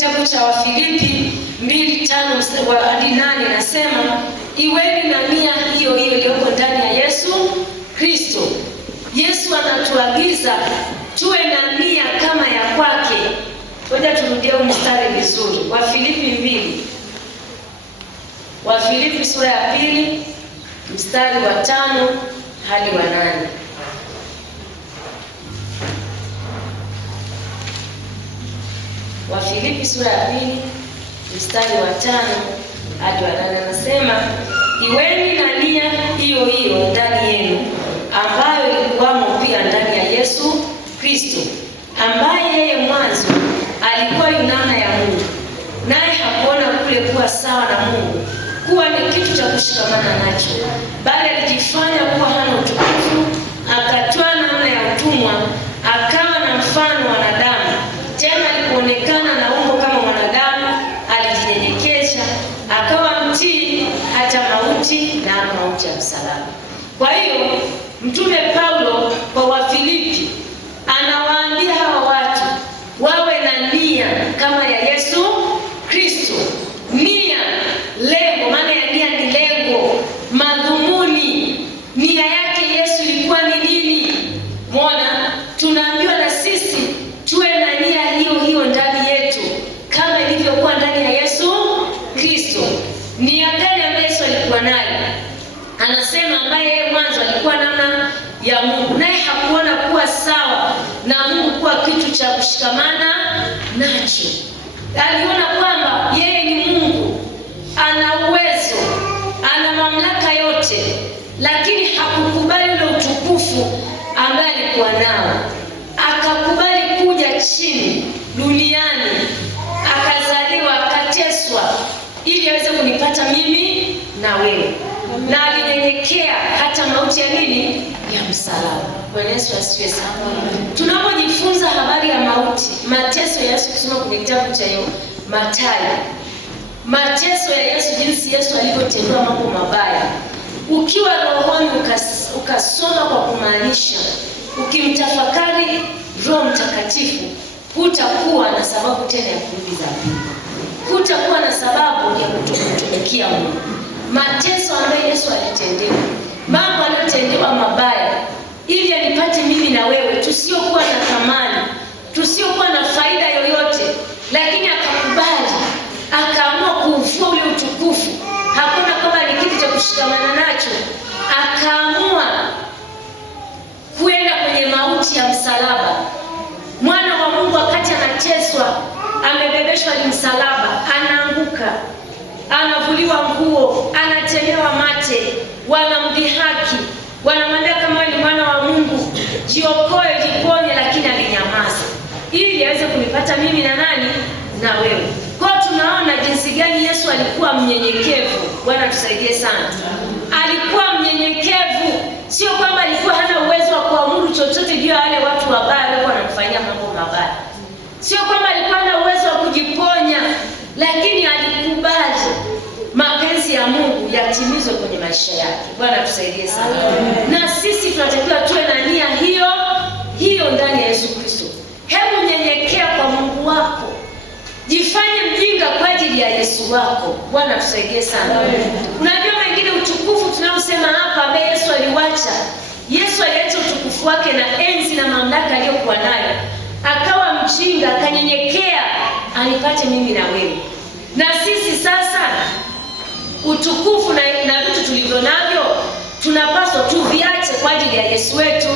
kitabu cha Wafilipi 2:5-8 nasema, iweni na nia hiyo hiyo iliyoko ndani ya Yesu Kristo. Yesu anatuagiza tuwe na nia kama ya kwake. Ngoja turudie mstari vizuri. Wafilipi sura ya 2 mstari wa 5 hadi wa 8. Wafilipi sura ya 2 mstari wa 5 hadi wa 8 anasema, iweni na nia hiyo hiyo ndani yenu, ambayo ilikuwamo pia ndani ya Yesu Kristo, ambaye yeye mwanzo alikuwa yu namna ya Mungu, naye hakuona kule kuwa sawa na Mungu kuwa ni kitu cha kushikamana nacho, bali alijifanya kuwa hana utukufu, akatwaa namna ya utumwa, akawa na mfano wa wanadamu. Tena alipoonekana na umbo kama mwanadamu, alijinyenyekesha, akawa mtii hata mauti, na mauti ya msalaba. Kwa hiyo Mtume Paulo kwa Wafilipi anawaambia hawa watu wawe na nia kama ya Yesu Kristo. Nia, lengo, maana ya nia ni lengo, madhumuni. Nia yake Yesu ilikuwa ni nini? Mbona tunaambiwa na sisi tuwe na nia hiyo hiyo ndani yetu kama ilivyokuwa ndani ya Yesu Kristo. Nia gani ambayo Yesu alikuwa nayo? Anasema ambaye yeye mwanzo alikuwa namna ya Mungu, naye hakuona kuwa sawa na Mungu kuwa kitu cha kushikamana nacho. Aliona kwamba yeye ni Mungu, ana uwezo, ana mamlaka yote, lakini hakukubali ule utukufu ambaye alikuwa nao. Akakubali kuja chini duniani, akazaliwa, akateswa ili aweze kunipata mimi na wewe, na alinyenyekea hata mauti ya nini? Ya msalaba. Bwana Yesu asifiwe sana. Tunapojifunza habari ya mauti, mateso ya Yesu, kusoma kwenye kitabu cha Mathayo, mateso ya Yesu, jinsi Yesu alivyotendewa mambo mabaya, ukiwa rohoni ukasoma kwa kumaanisha, ukimtafakari Roho Mtakatifu, hutakuwa na sababu tena ya kurudi dhambini, hutakuwa na sababu ya kutokutumikia Mungu. Mateso ambayo Yesu alitendewa, mambo aliyotendewa mabaya, ili anipate mimi na wewe tusiokuwa na thamani, tusiokuwa na faida yoyote, lakini akakubali, akaamua kuuvua ule utukufu. Hakuna kama ni kitu cha kushikamana nacho, akaamua kuenda kwenye mauti ya msalaba. Mwana wa Mungu wakati anateswa, amebebeshwa ni msalaba, anaanguka, anavuliwa nguo, anatemewa mate, wanamdhihaki, wanamwambia kama ni mwana wa Mungu, jiokoe, jiponye, lakini alinyamaza ili aweze kunipata mimi na nani? Na wewe. Kwa tunaona jinsi gani Yesu alikuwa mnyenyekevu. Bwana tusaidie sana. Alikuwa mnyenyekevu, sio kwamba alikuwa hana uwezo wa kuamuru chochote juu ya wale watu wabaya walikuwa wanamfanyia mambo mabaya. Sio kwamba alikuwa hana uwezo wa kujiponya, lakini alikubali mapenzi ya Mungu yatimizwe kwenye maisha yake. Bwana tusaidie sana. Na sisi tunatakiwa tuwe na nia hiyo hiyo ndani ya Yesu Kristo. Hebu nyenyekea kwa Mungu wako, jifanye mjinga kwa ajili ya Yesu wako. Bwana tusaidie sana. Unajua wengine utukufu tunaosema hapa ambaye Yesu aliwacha, Yesu aliacha utukufu wake na enzi na mamlaka aliyokuwa nayo, akawa mjinga, akanyenyekea anipate mimi na wewe. Na sisi sasa utukufu na vitu tulivyo navyo tunapaswa tuviache kwa ajili ya Yesu wetu,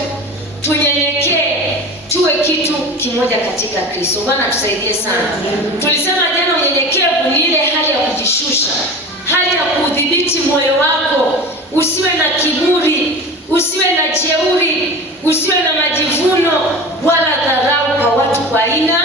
tunyenyekee, tuwe kitu kimoja katika Kristo. Bwana tusaidie sana. Tulisema jana unyenyekevu ni ile hali ya kujishusha, hali ya kudhibiti moyo wako, usiwe na kiburi, usiwe na jeuri, usiwe na majivuno wala dharau kwa watu kwa aina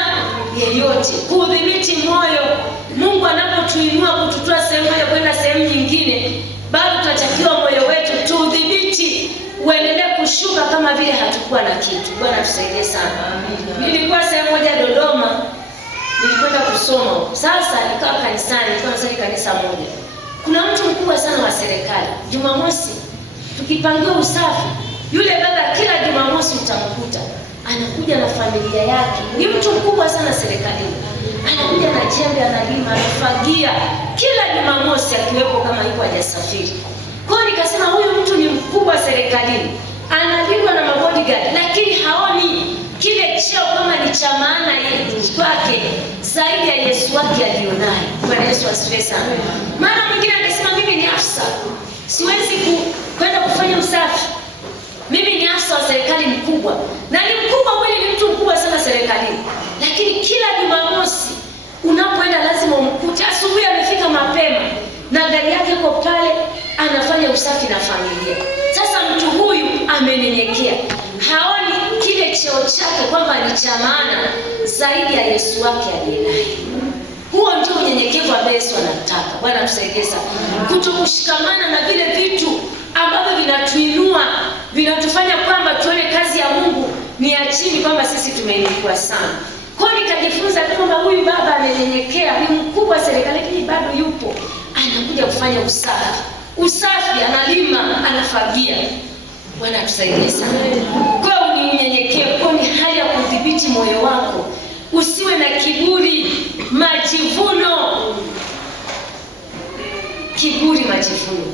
yeyote. Kudhibiti moyo. Mungu anapotuinua kututoa sehemu moja kwenda sehemu nyingine, bado tunatakiwa moyo wetu tuudhibiti, uendelee kushuka kama vile hatakuwa na kitu. Bwana tusaidie sana. Nilikuwa sehemu moja Dodoma, nilikwenda kusoma. Sasa nikawa kanisani, nilikuwa nasali kanisa moja. Kuna mtu mkubwa sana wa serikali. Jumamosi tukipangiwa usafi, yule baba kila Jumamosi utamkuta anakuja na familia yake. Ni mtu mkubwa sana serikalini. Anakuja na bosi akiwepo kama yuko hajasafiri. Kwa hiyo nikasema huyu mtu ni mkubwa serikalini, analindwa na mabodyguard, lakini haoni kile cheo kama ni cha maana kwake zaidi ya Yesu wake alionaye. Bwana Yesu asifiwe sana. Maana mwingine anasema mimi ni afisa, siwezi kwenda kufanya usafi. Mimi ni afisa wa serikali mkubwa, na ni mkubwa kweli, ni mtu mkubwa sana serikalini, lakini kila Jumamosi unapoenda lazima umkute asubuhi amefika mapema na gari yake iko pale anafanya usafi na familia. Sasa mtu huyu amenyenyekea, haoni kile cheo chake kwamba ni cha maana zaidi ya Yesu wake aliyenaye. Huo ndio unyenyekevu ambao Yesu anataka. Bwana tusaidie sana. Kutokushikamana na vile vitu ambavyo vinatuinua, vinatufanya kwamba tuone kazi ya Mungu ni ya chini, kwamba sisi tumeinuliwa sana. Kwa hiyo nikajifunza kwamba huyu baba amenyenyekea, ni mkubwa serikali, lakini bado yupo anakuja kufanya usafi, analima, anafagia. Bwana tusaidie sana. Kwa hiyo ni unyenyekevu, kwa ni hali ya kudhibiti moyo wako. Usiwe na kiburi, majivuno. Kiburi, majivuno.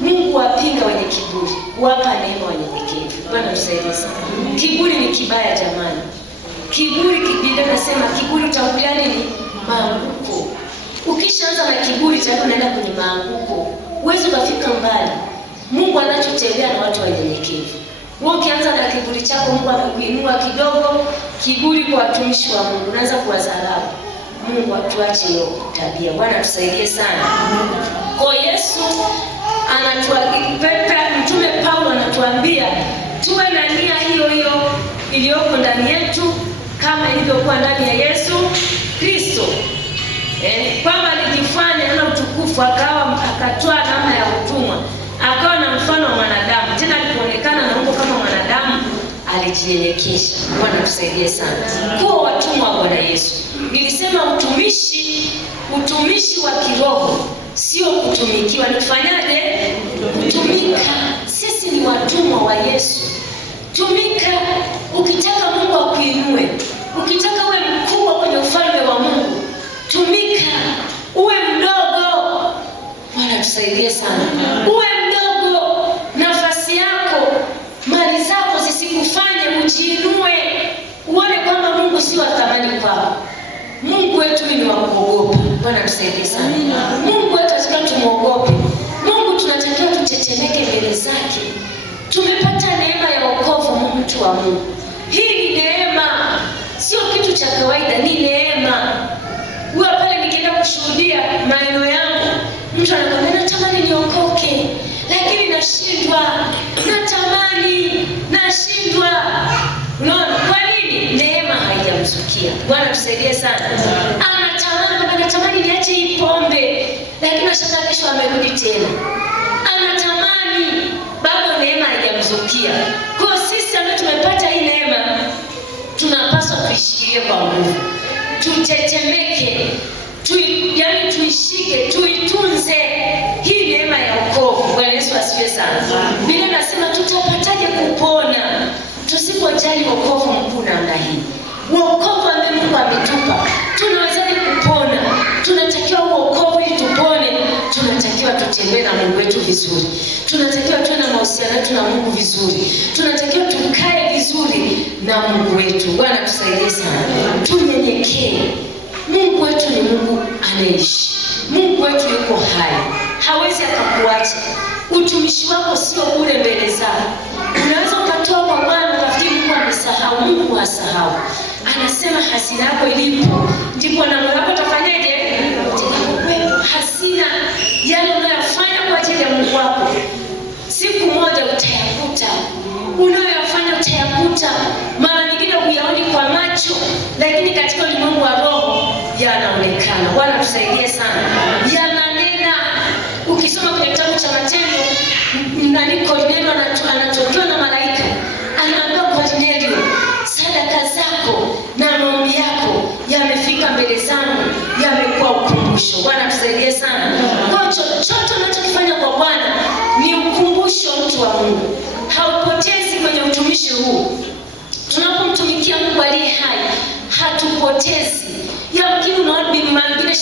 Mungu wapinga wenye kiburi, wapa neema wanyenyekevu. Bwana tusaidie sana. Kiburi ni kibaya jamani. Kiburi, Biblia inasema kiburi utangulia nini? Maanguko. Ukishaanza na kiburi tayari unaenda kwenye maanguko. Huwezi kufika mbali. Mungu anachotendea na watu wanyenyekevu. Wewe ukianza na kiburi chako, Mungu anakuinua kidogo. Kiburi kwa watumishi wa Mungu, unaanza kuwadharau. Mungu atuache hiyo tabia. Bwana tusaidie sana. Kwa Yesu Mtume Paulo anatuambia tuwe na nia hiyo hiyo iliyoko ndani yetu kama ilivyokuwa ndani ya Yesu Kristo. Kwamba alijifanya na utukufu, akatoa namna ya utumwa, akawa na mfano wa mwanadamu. Tena alipoonekana na umbo kama mwanadamu, alijinyenyekesha. Bwana tusaidie sana. Kuwa watumwa wa Bwana Yesu. Nilisema utumishi wa kiroho sio kutumikiwa. Nifanyaje? Kutumika. Sisi ni watumwa wa Yesu. Tumika. Ukitaka Mungu akuinue, ukitaka uwe mkubwa kwenye ufalme wa Mungu, tumika. Uwe mdogo. Bwana tusaidie sana. Uwe mdogo. Nafasi yako, mali zako zisikufanye ujiinue, uone kwamba Mungu si wa thamani kwako. Mungu wetu ni wa kuogopa. Bwana tusaidie sana. Mungu wetu tunataka tumuogope. Mungu tunatakiwa tutetemeke mbele zake. Tumepata neema ya wokovu, mtu wa Mungu. Hii ni neema, sio kitu cha kawaida, ni neema. Huwa pale nikienda kushuhudia maneno yangu, mtu anakwambia natamani niokoke, lakini nashindwa. Natamani, nashindwa. Unaona kwa nini? Neema haijamzukia. Bwana tusaidie sana. Anatamani niache hii pombe, lakini nashangaa kesho amerudi tena. Anatamani, bado neema haijamzukia. Kwa sisi ambao tumepata hii neema, tunapaswa tuishikilie kwa nguvu. Tutetemeke, tuishike, tuitunze hii neema ya wokovu. Bwana Yesu asifiwe sana. Biblia inasema tutapataje kupona tusipojali wokovu mkuu namna hii? Wokovu ambao Mungu ametupa, tunawezaje kupona? Tunatakiwa wokovu ili tupone, tunatakiwa tutembee na Mungu wetu vizuri. Tunatakiwa tuwe na mahusiano yetu na Mungu vizuri. Tunatakiwa tukae vizuri na Mungu wetu. Bwana tusaidie sana. Tunyenyekee. Mungu wetu ni Mungu anaishi. Mungu wetu yuko hai. Hawezi akakuacha. Utumishi wako sio bure mbele zake. Unaweza ukatoa kwa Bwana ukafikiri Mungu amesahau. Mungu hasahau. Anasema hazina yako ilipo, ndipo na moyo wako utafanyaje? Hazina yale unayofanya kwa ajili ya Mungu wako, siku moja utayakuta. Unayofanya utayakuta. Mara nyingine huyaoni kwa macho, lakini katika ulimwengu wa roho yanaonekana. Bwana tusaidie sana. Yananena. Ukisoma kwenye kitabu cha Matendo, Kornelio anatokewa na malaika. Anaambia Kornelio, sadaka zako na maombi yako yamefika mbele zangu, yamekuwa ukumbusho. Bwana tusaidie sana. Kwa chochote unachokifanya kwa Bwana ni ukumbusho, mtu wa Mungu. Haupotezi kwenye utumishi huu. Tunapomtumikia Mungu aliye hai, hatupotezi. Yamkini unaona Biblia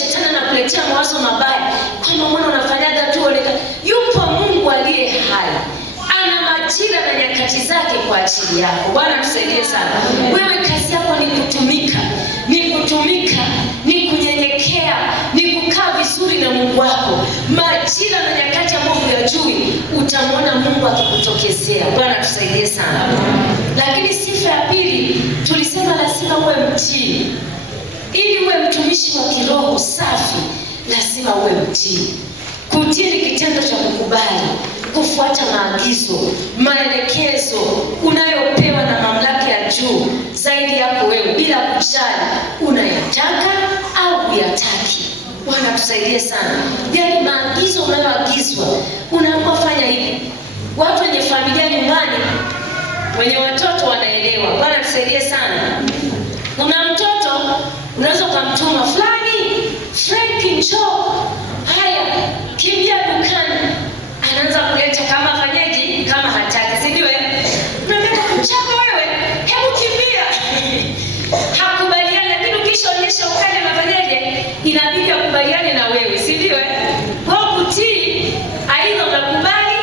shetani anakuletea mawazo mabaya kama mbona unafanyaga tu onekana. Yupo Mungu aliye hai, ana majira na nyakati zake kwa ajili yako. Bwana tusaidie sana. Wewe kazi yako ni kutumika, ni kunyenyekea, ni kukaa vizuri na Mungu wako. Majira na nyakati ambayo huyajui, utamwona Mungu akikutokezea. Bwana tusaidie sana. Lakini sifa ya pili tulisema lazima uwe mtii. Ili uwe mtumishi wa kiroho safi, lazima uwe mtii. Kutii ni kitendo cha kukubali, kufuata maagizo, maelekezo unayopewa na mamlaka ya juu zaidi yako wewe, bila kujali unayataka au huyataki. Bwana tusaidie sana. Yaani maagizo unayoagizwa, unapofanya hivi. Watu wenye familia nyumbani, wenye watoto wanaelewa. Bwana tusaidie sana. Kuna mtoto unaweza kumtuma fulani, Frank njoo, haya kimbia dukani, anaanza kuleta kama fanyaji, kama hataki, si ndio? Unataka kuchapa wewe, hebu kimbia. Hakubaliani, lakini ukishaonyesha ukali na fanyaje, inabidi akubaliane na wewe, si ndio? Kwa kutii, aidha unakubali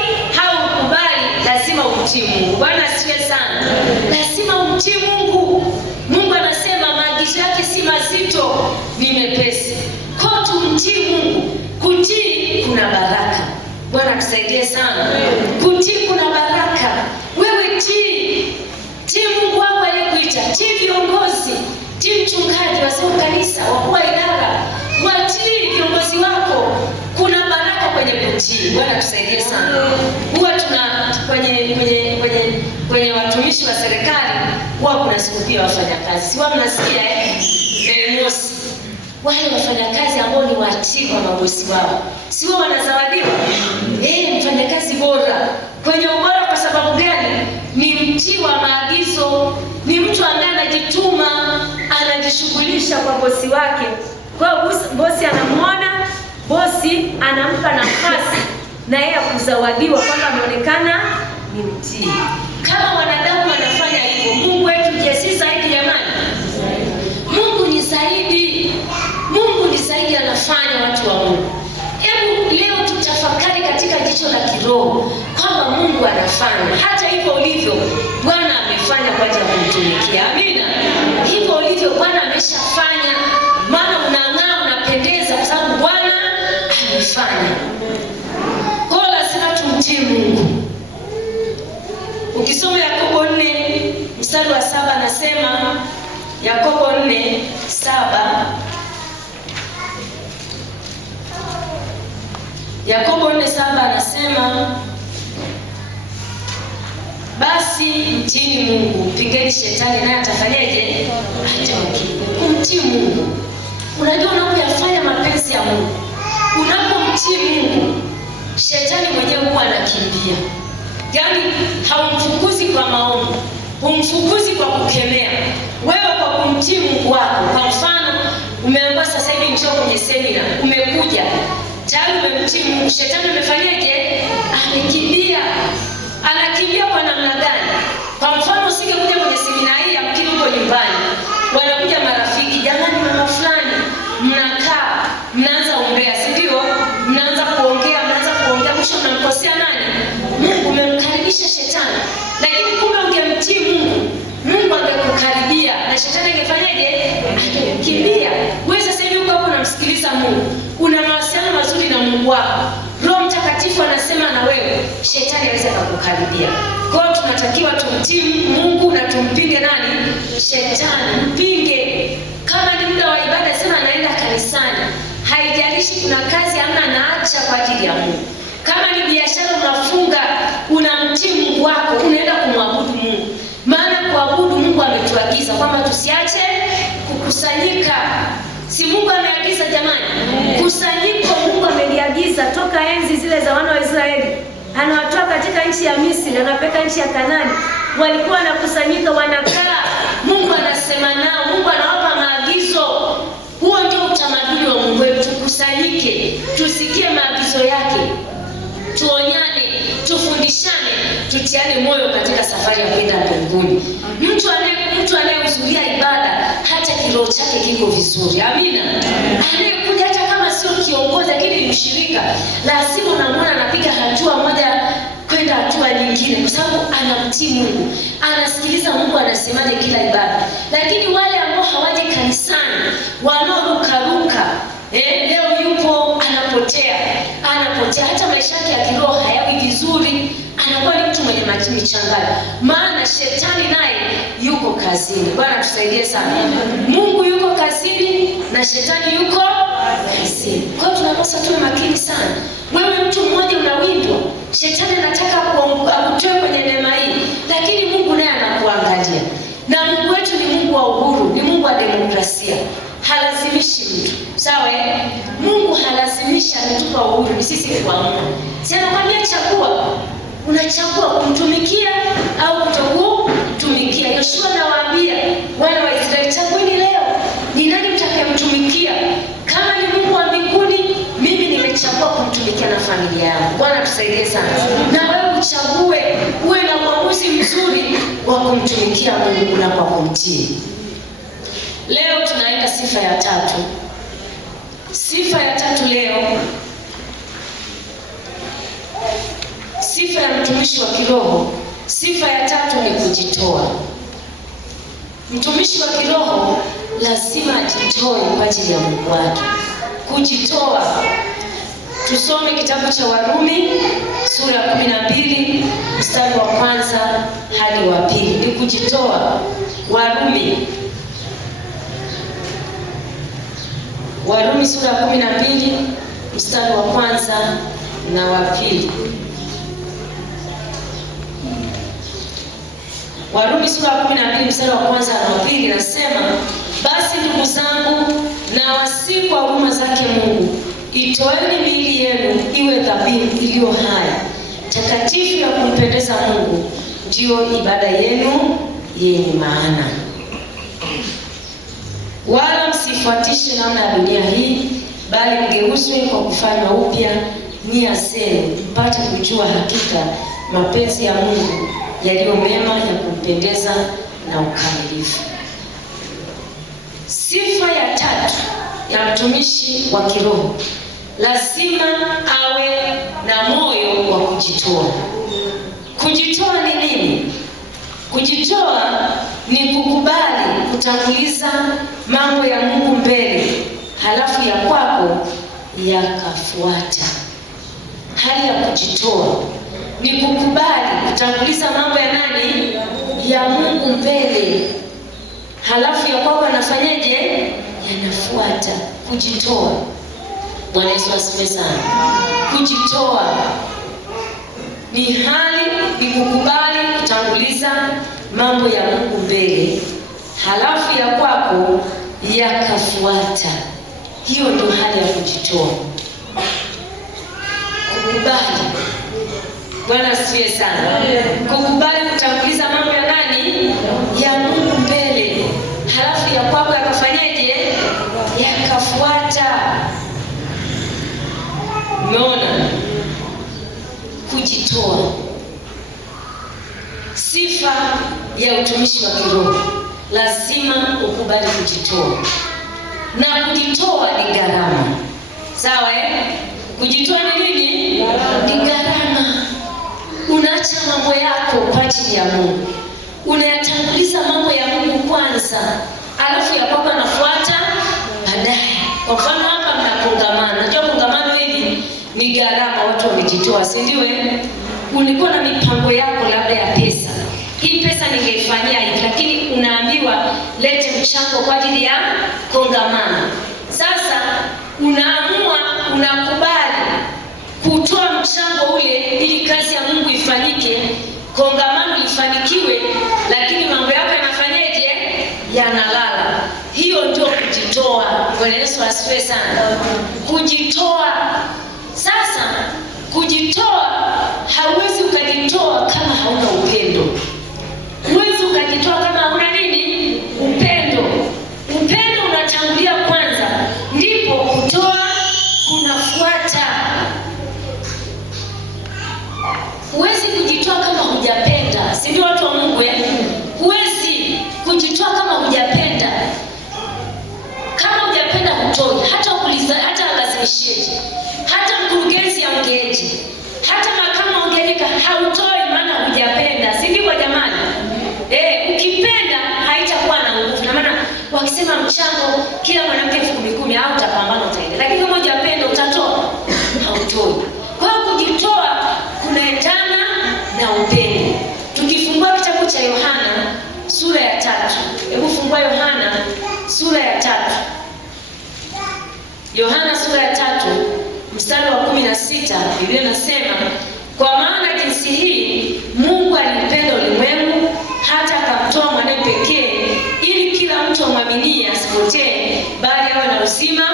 au ukubali, lazima umtii Mungu. Bwana asifiwe sana. Lazima umtii Mungu. Mungu anasema maagizo yake si mazito, ni mepesi. Kwa tumtii Mungu. Kutii kuna baraka. Bwana tusaidie sana. Kutii kuna baraka. Wewe tii Mungu wako aliyekuita, tii viongozi, tii mchungaji wa kanisa, wakuu wa idara, watii viongozi wako. Kuna baraka kwenye kutii. Bwana tusaidie sana. Huwa tuna kwenye watumishi wa serikali huwa kuna siku pia wafanyakazi. Si wao mnasikia mosi. Wale wafanyakazi ambao ni watii kwa mabosi wao, si wao wanazawadiwa? Mfanyakazi bora. Kwenye ubora kwa sababu gani? Ni mtii wa maagizo, ni mtu ambaye anajituma, anajishughulisha kwa bosi wake. Kwa bosi anamuona, bosi anampa nafasi na yeye kuzawadiwa kwamba ameonekana ni mtii. Kama wanadamu wanafanya hivyo, Mungu wetu je, si zaidi jamani? Mungu ni zaidi. Mungu ni zaidi, anafanya watu wa Mungu. Hebu leo tutafakari katika jicho la kiroho kwamba Mungu anafanya. Hata hivyo ulivyo, Bwana amefanya kwa ajili ya kumtumikia. Amina. Hivyo ulivyo Bwana ameshafanya. Maana unang'aa, unapendeza kwa sababu Bwana amefanya. Kwa lazima tumtii Mungu. Ukisoma Yakobo 4 mstari wa 7 anasema, Yakobo 4:7, Yakobo 4:7 anasema, basi mtiini Mungu, mpingeni shetani naye atafanyaje? Atawakimbia. Kumtii Mungu. Unajua unapoyafanya mapenzi ya Mungu, unapomtii Mungu, shetani mwenyewe huwa anakimbia. Yaani haumfukuzi kwa maombi, humfukuzi kwa kukemea. Wewe kwa kumtii Mungu wako. Kwa mfano, umeambiwa sasa hivi njoo kwenye semina, umekuja. Tayari umemtii Mungu, shetani amefanyaje? Amekimbia. Anakimbia kwa namna gani? Kwa mfano, usingekuja kwenye semina hii, amkini uko nyumbani, wanakuja marafiki, jamani mama fulani, mnakaa, mnaanza ombea, si ndio? Mnaanza kuongea, mwisho mnamkosea nani? Mungu. Umemkaribisha shetani. Lakini kumbe ungemtii Mungu, Mungu angekukaribia na shetani angefanyaje? Angekimbia. Wewe sasa hivi uko hapo unamsikiliza Mungu, una mawasiliano mazuri na Mungu wako, Roho Mtakatifu anasema na wewe, shetani hawezi kukukaribia. Kwa hiyo tunatakiwa tumtii Mungu na tumpinge nani? Shetani. Mpinge. Kama ni muda wa ibada, sema naenda kanisani. Haijalishi kuna kazi amna, naacha kwa ajili ya Mungu. Kama ni biashara unafunga, unamtii Mungu wako, unaenda kumwabudu Mungu. Maana kuabudu Mungu ametuagiza kwamba tusiache kukusanyika. Si Mungu ameagiza jamani? Kusanyiko Mungu ameliagiza toka enzi zile za wana wa Israeli. Anawatoa katika nchi ya Misri, anapeleka nchi ya Kanaani. Walikuwa wanakusanyika, wanakaa. Mungu anasema nao, Mungu anawapa maagizo. Huo ndio utamaduni wa Mungu wetu, tukusanyike, tusikie maagizo yake. Tuonyane, tufundishane, tutiane moyo katika safari ya kwenda mbinguni. Mtu anayehudhuria ibada hata kiroho chake kiko vizuri. Amina. Anayekuja hata akifika lazima unamwona anapiga hatua moja kwenda hatua nyingine, kwa sababu anamtii Mungu, anasikiliza Mungu anasemaje kila ibada. Lakini wale ambao hawaje kanisani, wanaorukaruka, leo yupo anapotea, hata maisha yake ya kiroho hayawi vizuri, anakuwa ni mtu mwenye michangano, maana shetani naye yuko kazini. Bwana tusaidie sana. Mungu yuko kazini na shetani yuko kazini. Kwa hiyo tunapaswa tuwe makini sana. Wewe mtu mmoja unawindwa, shetani anataka akutoe kwenye neema hii, lakini Mungu naye anakuangalia. Na Mungu wetu ni Mungu wa uhuru, ni Mungu wa demokrasia. Halazimishi mtu. Sawa? Mungu halazimishi, ametupa uhuru, ni sisi kuamua. Si anakuambia chagua. Unachagua kumtumikia au kutokumtumikia. Yoshua anawaambia wana wa Israeli, chagueni leo ni nani mtakayemtumikia. Kama ni Mungu wa mbinguni, mimi nimechagua kumtumikia na familia yangu. Bwana tusaidie sana. Na wewe uchague, uwe na uamuzi mzuri wa kumtumikia Mungu na kwa kumtii. Leo tunaenda sifa ya tatu. Sifa ya tatu leo, sifa ya mtumishi wa kiroho. Sifa ya tatu ni kujitoa. Mtumishi wa kiroho lazima ajitoe kwa ajili ya Mungu wake. Kujitoa. Tusome kitabu cha Warumi sura ya 12 mstari wa 1 hadi wa 2. Ni kujitoa. Warumi sura ya 12 mstari wa 1 na wa 2. Warumi sura ya 12 mstari wa 1 na wa 2 nasema, basi ndugu zangu, na wasihi kwa huruma zake Mungu, itoeni miili yenu iwe dhabihu iliyo hai, takatifu ya kumpendeza Mungu, ndiyo ibada yenu yenye maana. Wala msifuatishe namna ya dunia hii, bali mgeuzwe kwa kufanywa upya nia zenu, mpate kujua hakika mapenzi ya Mungu yaliyo mema, ya kumpendeza na ukamilifu. Sifa ya tatu ya mtumishi wa kiroho, lazima awe na moyo wa kujitoa. Kujitoa ni nini? Kujitoa ni kukubali kutanguliza mambo ya Mungu mbele, halafu ya kwako yakafuata. Hali ya kujitoa ni kukubali kutanguliza mambo ya nani? Ya Mungu mbele, halafu ya kwako yanafanyaje? Yanafuata. Kujitoa. Bwana Yesu asifiwe sana. Kujitoa ni hali, ni kukubali kutanguliza mambo ya Mungu mbele, halafu ya kwako yakafuata. Hiyo ndio hali ya kujitoa. Kukubali. Bwana asifiwe sana. Kukubali kutanguliza mambo ya nani? Ya Mungu mbele, halafu ya kwako yakafanyaje? Yakafuata. Umeona? Kujitoa. Sifa ya utumishi wa kiroho, lazima ukubali kujitoa. Na kujitoa ni gharama. Sawa Kujitoa ni nini? Ni gharama. Unaacha mambo yako kwa ajili ya Mungu. Unayatanguliza mambo ya Mungu kwanza, alafu ya kwako anafuata baadaye. Kwa mfano hapa mna kongamano. Unajua kongamano hili ni gharama, watu wamejitoa, si ndio? Ulikuwa na mipango yako labda ya pesa. Hii pesa ningeifanyia hivi, lakini unaambiwa lete mchango kwa ajili ya kongamano. Sasa unaamua, unakubali kutoa mchango ule ili kazi ya Mungu ifanyike, kongamano lifanikiwe, lakini mambo yako yanafanyaje? Yanalala. Hiyo ndio kujitoa. Bwana Yesu asifiwe sana. Kujitoa. Sasa kujitoa, hauwezi ukajitoa kama hauna upendo. Huwezi ukajitoa kama hauna nini? Upendo. Upendo unatangulia kwanza, ndipo kutoa kunafuata. Huwezi kujitoa kama hujapenda. Si ndio watu wa Mungu? Huwezi kujitoa kama hujapenda. Kama hujapenda hutoi. Hata ulazimishieje. Hata Yohana sura ya 3 mstari wa 16, Biblia inasema, kwa maana jinsi hii Mungu alipenda ulimwengu hata akamtoa mwanae pekee, ili kila mtu amwaminie asipotee, bali awe na uzima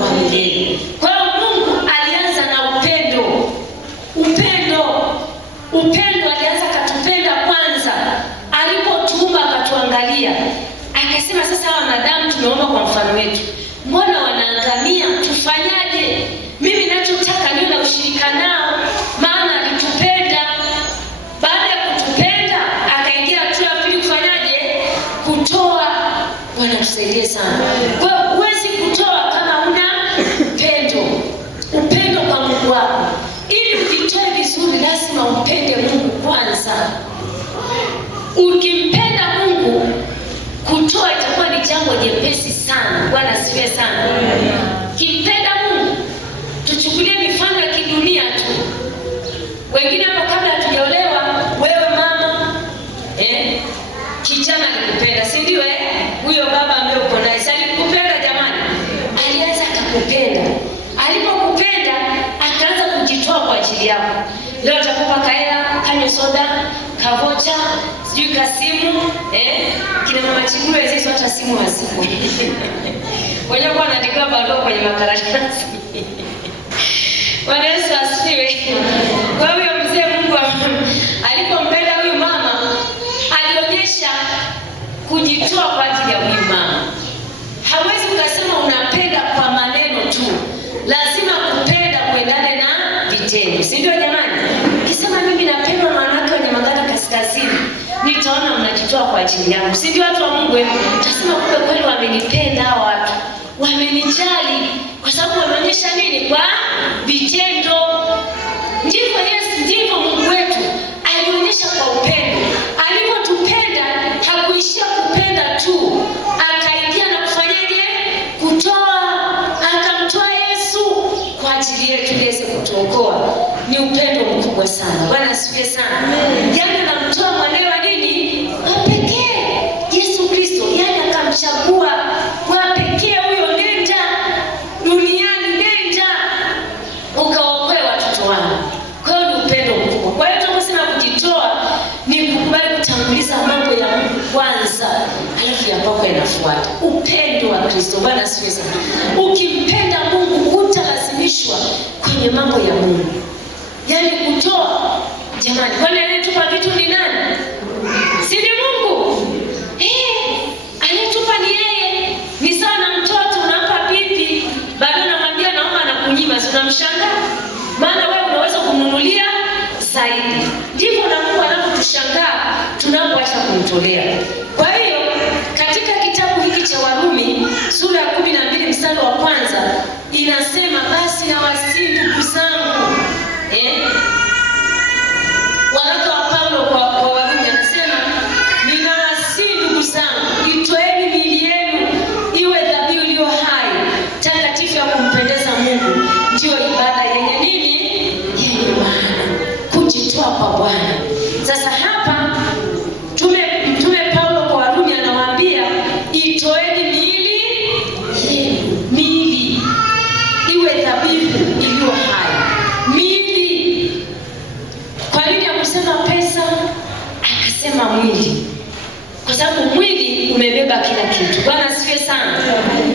wa milele. Kwa hiyo Mungu alianza na upendo. Upendo alianza katupenda kwanza. Alipotuumba akatuangalia, akasema sasa hawa wanadamu tumeomba kwa mfano wetu, mbona wanaangamia? Tufanyaje? Mimi ninachotaka niwe na ushirika nao, maana alitupenda. Baada ya kutupenda akaingia hatua ya pili, kufanyaje? Kutoa. Bwana tusaidie sana. Kwa hiyo huwezi kutoa kama una upendo kwa Mungu wako. Ili ujitoe vizuri, lazima umpende Mungu kwanza. Ukimpenda Mungu, kutoa itakuwa ni jambo jepesi sana. Bwana asifiwe sana. Kimpenda Mungu, tuchukulie mifano ya kidunia tu. Wengine hapa kabla hatujaolewa, wewe mama, kijana alikupenda, si ndio? Huyo baba ambaye uko naye alikupenda jamani. Alianza akakupenda. Alipokupenda akaanza kujitoa kwa ajili yako. Leo atakupa kaela, kanywe soda, kavocha, sijui kasimu, kina mama Chigure sisi hata simu hasiku. Wenyewe kwa anaandika barua kwenye makaratasi. Bwana Yesu asifiwe. Kwa hiyo mzee Mungu alipompenda huyu mama, alionyesha kujitoa kwa ajili ya huyu mama. Hawezi ukasema unapenda kwa maneno tu. Lazima kupenda kuendane na vitendo. Si ndio jamani? Ukisema mimi napenda na wanawake wa Nyamagana Kaskazini, nitaona mnajitoa kwa ajili yangu. Si ndio watu wa Mungu? Utasema kumbe kweli wamenipenda hao watu. Wamenijali kwa sababu wameonyesha nini? Kwa vitendo. Ndivyo Mungu wetu alionyesha kwa upendo. Alipotupenda hakuishia kupenda tu. Akaingia na kufanyaje? Kutoa. Akamtoa Yesu kwa ajili yetu ili aweze kutuokoa. Ni upendo mkubwa sana. Bwana asifiwe sana. Yaani anamtoa mwanae wa nini? Wa pekee, Yesu Kristo. Yaani akamchagua kwa pekee huyo, nenda duniani, nenda ukaokoe watoto wangu. Kwa hiyo ni upendo mkubwa. Kwa hiyo tunasema kujitoa ni kukubali kutanguliza mambo ya Mungu kwanza, alafu ya kwako yanafuata. Upendo wa Kristo. Bwana asifiwe sana. Ukimpenda Mungu utalazimishwa kwenye mambo ya Mungu. Yaani kutoa. Jamani, kwani anayetupa vitu ni nani? Si ni Mungu? Anayetupa ni yeye. Ni sawa na mtoto unampa pipi, baada unamwambia naomba na kunyima, unamshangaa. Maana wewe unaweza kumnunulia zaidi. Ndivyo na Mungu anapotushangaa tunapoacha kumtolea. Kwa hiyo katika kitabu hiki cha Warumi sura ya 12 mstari wa 1 inasema, basi nawasihi ndugu zangu, waraka wa Paulo kwa Warumi anasema, ninawasihi ndugu zangu, itoeni miili yenu iwe dhabihu iliyo hai, takatifu ya kumpendeza Mungu, ndio ibada yenye nini? Yenye maana. Kujitoa kwa Bwana. Sasa hapa Mtume Paulo kwa Warumi anawaambia, itoeni miili iwe dhabihu iliyo hai. Miili. Kwa nini akusema pesa? Akasema mwili. Kwa sababu mwili umebeba kila kitu. Bwana asifiwe sana.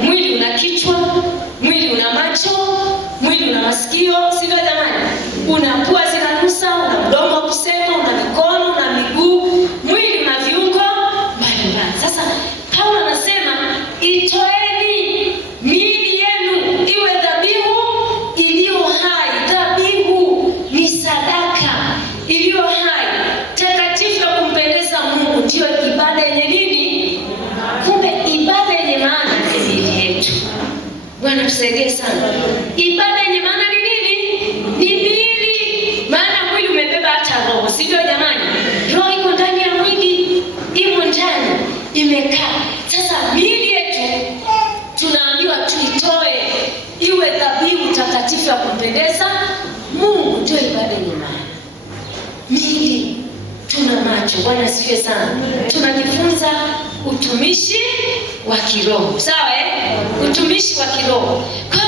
Mwili una kichwa, mwili una macho, mwili una masikio, sivyo jamani? Una pua zinanusa, una mdomo wa kusema, una mikono, una miguu, mwili una viungo mbalimbali. Sasa Paulo anasema, itoeni miili yenu iwe dhabihu iliyo hai. Dhabihu ni sadaka iliyo hai, takatifu ya kumpendeza Mungu, ndio ibada yenye nini? Kumbe ibada yenye maana ni miili yetu. Bwana tusaidie sana. Ibada yenye maana ni nini? Ni miili. Maana mwili umebeba hata roho, si ndio jamani? Roho iko ndani ya mwili, imo ndani, imekaa. Sasa miili yetu tunaambiwa tuitoe iwe dhabihu takatifu ya kumpendeza Mungu, ndio ibada yenye maana. Miili, tuna macho. Bwana asifiwe sana. Tunajifunza utumishi wa kiroho. Sawa Utumishi wa kiroho. Kwa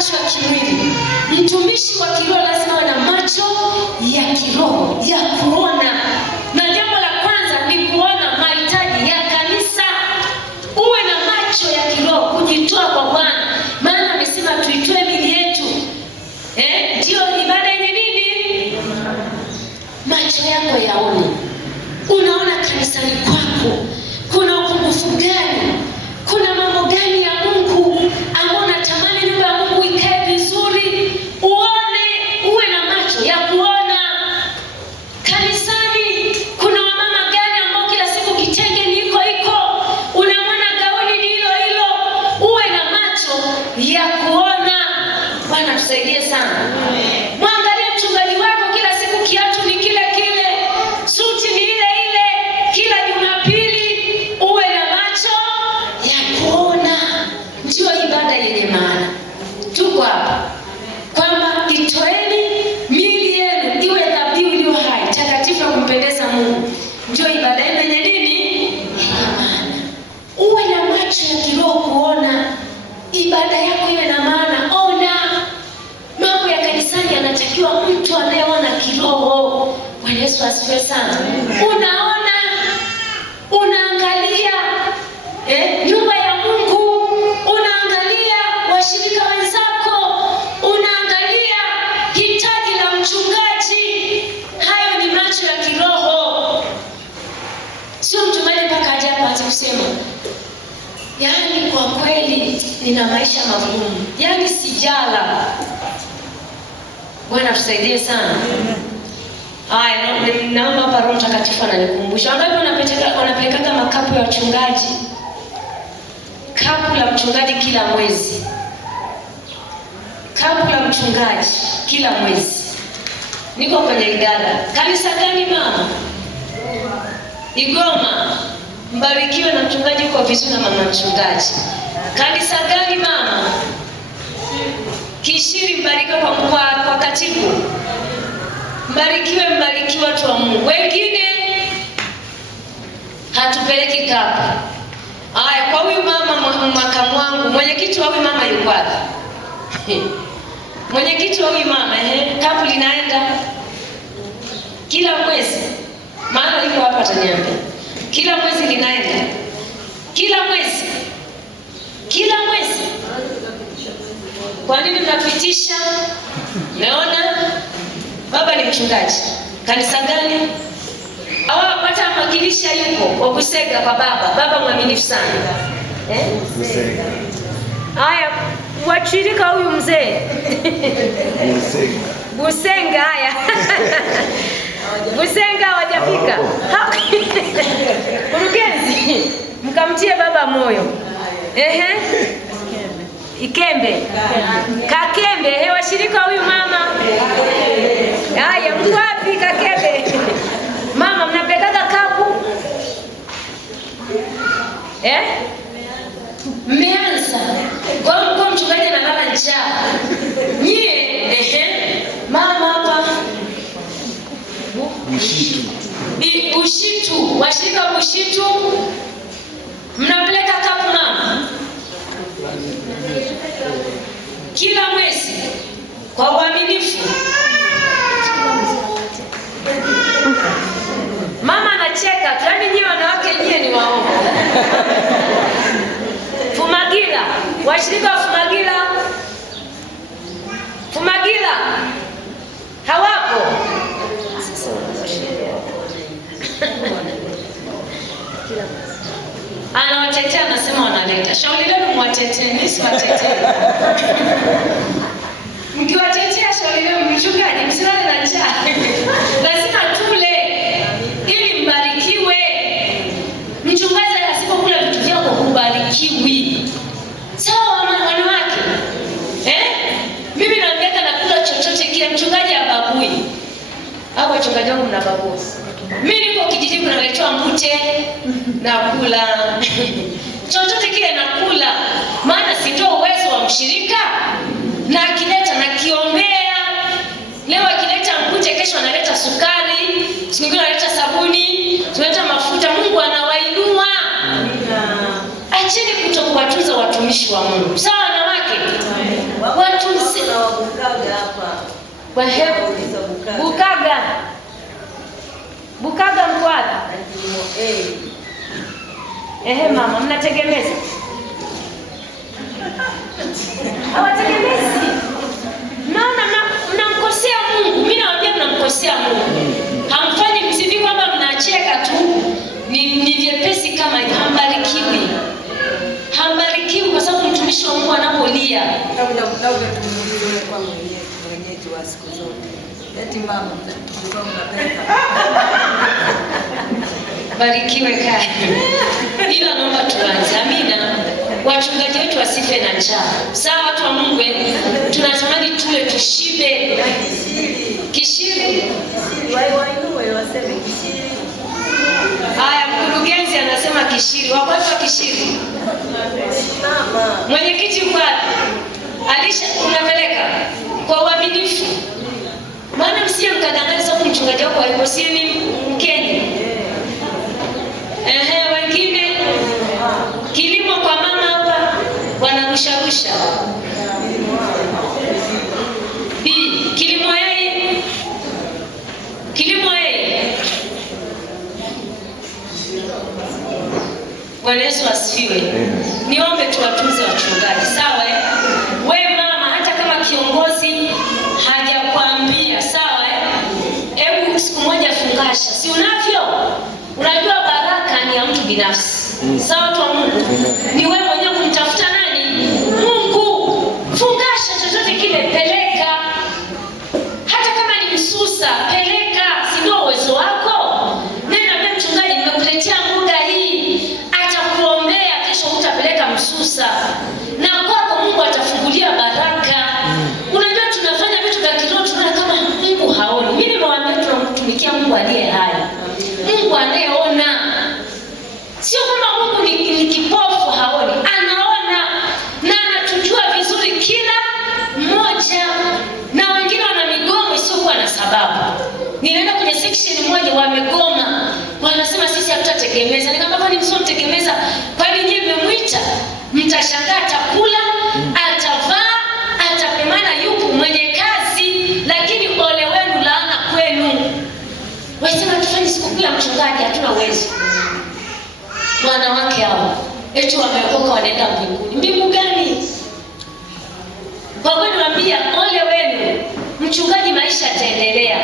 macho ya kimwili. Mtumishi wa kiroho lazima awe na macho ya kiroho ya kuona, na jambo la kwanza ni kuona mahitaji ya kanisa. Uwe na macho ya kiroho, kujitoa kwa Bwana, maana amesema tuitoe miili yetu. Ndio ibada yenye nini? Macho yako yaone. Unaona kanisani kwako kuna upungufu gani? Kuna mambo gani ya Mungu ambao unatamani nyumba ya Mungu ikae vizuri? Uone, uwe na macho ya kuona. Kanisani kuna wamama gani ambao kila siku kitenge ni iko unamwona gauni ni hilo hilo? Uwe na macho ya kuona. Bwana tusaidie sana. Mwangalie mchungaji wako, kila siku kiatu ni kile kile, suti ni ile ile kila Jumapili. Uwe na macho ya kuona. Ndio ibada yenye maana. Tuko hapa kwamba itoeni miili yenu iwe dhabihu iliyo hai, takatifu, ya kumpendeza Mungu. Ndio ibada yenu yenye nini? Yenye maana. Uwe na macho ya kiroho kuona. Ibada yako iwe na maana. Ona. Mambo ya kanisani yanatakiwa mtu anayeona kiroho. Bwana Yesu asifiwe sana. Unaona, unaangalia nyumba ya Mungu, unaangalia washirika wenzako, unaangalia hitaji la mchungaji. Hayo ni macho ya kiroho. Sio mchungaji mpaka aje hapa ati kusema, yaani kwa kweli nina maisha magumu, yaani sijala. Bwana tusaidie sana. Haya, naomba hapa Roho Mtakatifu ananikumbusha. Wangapi wanapelekaga makapu ya wachungaji? Kapu la mchungaji kila mwezi. Kapu la mchungaji kila mwezi. Niko kwenye idara. Kanisa gani mama? Igoma. Mbarikiwe na mchungaji uko vizuri na mama mchungaji. Kanisa gani mama? Kishiri. Mbarikiwe kwa katibu. Mbarikiwe watu wa Mungu. Wengine hatupeleki kapu. Haya, kwa huyu mama makamu wangu, mwenyekiti wa huyu mama yuko wapi? Mwenyekiti wa huyu mama, kapu linaenda kila mwezi. Maana yuko hapa ataniambia. Kila mwezi linaenda. Kila mwezi. Kwa nini mnapitisha? Umeona? Baba ni mchungaji. Kanisa gani? Hata mwakilisha yuko wa Busega kwa baba. Baba mwaminifu sana. Busega. Haya, washirika huyu mzee. Busenga haya. Busenga hawajafika. Mkurugenzi, mkamtie baba moyo. Ikembe. Kakembe, washirika huyu mama. Haya, mko wapi Kakembe? Mama, mnapeleka kapu? Mmeanza. Kwa mchungaji analala njaa. Nyie, mama hapa. Bushitu. Washirika wa Bushitu. Mnapeleka kapu mama? Kila mwezi kwa uaminifu. Mama anacheka, yaani nyinyi wanawake nyie ni waongo. Fumagila, washirika wa Fumagila hawapo. Anawatetea, anasema wanaleta. Shauri lenu mwatetee, nisiwatetee. Mkiwatetea shauri lenu mchungaji, msilale na njaa. Lazima tule ili mbarikiwe. Mchungaji asipokula vitu vyako hubarikiwi. Sawa wanawake? Mimi naambia nakula chochote kile, mchungaji habagui. Hao wachungaji wangu mnabagua. Mimi niko kijijini naletewa mbute nakula. Chochote kile nakula. Maana si ndio uwezo wa mshirika? Na akileta na kiombea. Leo akileta mbute, kesho analeta sukari, siku nyingine analeta sabuni, tunaleta mafuta. Mungu anawainua. Acheni kutokuwatunza watumishi wa Mungu. Sawa wanawake? Watunze Kwa hebu Bukaga mko wapi? Mama, mnategemeza? Hawategemezi. Naona mnamkosea Mungu. Mimi nawaambia mnamkosea Mungu. Hamfanyi msifi kwamba mnacheka tu. Ni vyepesi kama hambarikiwi. Hambarikiwi kwa sababu mtumishi wa Mungu anapolia. Labda tumuulize kwa mwenyeji wa siku zote. Eti mama, tulikuwa mnapenda. Barikiwe kaya. Ila naomba tuanze. Amina. Wachungaji wetu wasife na njaa. Sawa watu wa Mungu, tunatamani tule tushibe. Kishiri. Wainue waseme kishiri. Haya, mkurugenzi anasema kishiri. Wakwatu wa kishiri. Mama. Mwenyekiti yuko wapi? Alisha unapeleka kwa uaminifu. Maana msije mkadanganya sababu mchungaji wako hayupo, si ni Mkenya. Wengine kilimo kwa mama hapa wanarusharusha. Kilimo yeye. Bwana Yesu asifiwe. Niombe tuwatunze wachungaji, sawa? Wewe mama, hata kama kiongozi hajakwambia, sawa? Hebu siku moja fungasha. Si unavyo? Unajua baraka ni ya mtu binafsi. Sawa watu wa Mungu? Ni wewe mwenyewe kumtafuta nani? Mungu. Fungasha chochote kile, peleka. Hata kama ni msusa, peleka. Si ndio uwezo wako? Nenda mbele mchungaji, nimekuletea muda hii. Atakuombea, kesho utapeleka msusa. Na kwako Mungu atafungulia baraka. Unajua tunafanya vitu vya kiroho tunaona kama Mungu haoni. Mimi nimewaambia tunamtumikia Mungu aliye hai. Mungu anayeona. Sio kama Mungu ni kipofu haoni. Anaona na anatujua vizuri kila mmoja. Na wengine wana migomo isiyokuwa na sababu. Ninaenda kwenye section moja wamegoma. Wanasema sisi hatutategemeza. Nikamwambia kwani msomtegemeza? Kwani nyinyi mmemwita? Mtashangaa atakula, atavaa, atapemana yupo mwenye kazi, lakini ole wenu laana kwenu. Wasema tufanye sikukuu ya mchungaji, hatuna uwezo. Wanawake hao eti wameokoka wanaenda mbinguni. Mbingu gani? Kwa kweli naambia ole wenu. Mchungaji maisha yataendelea.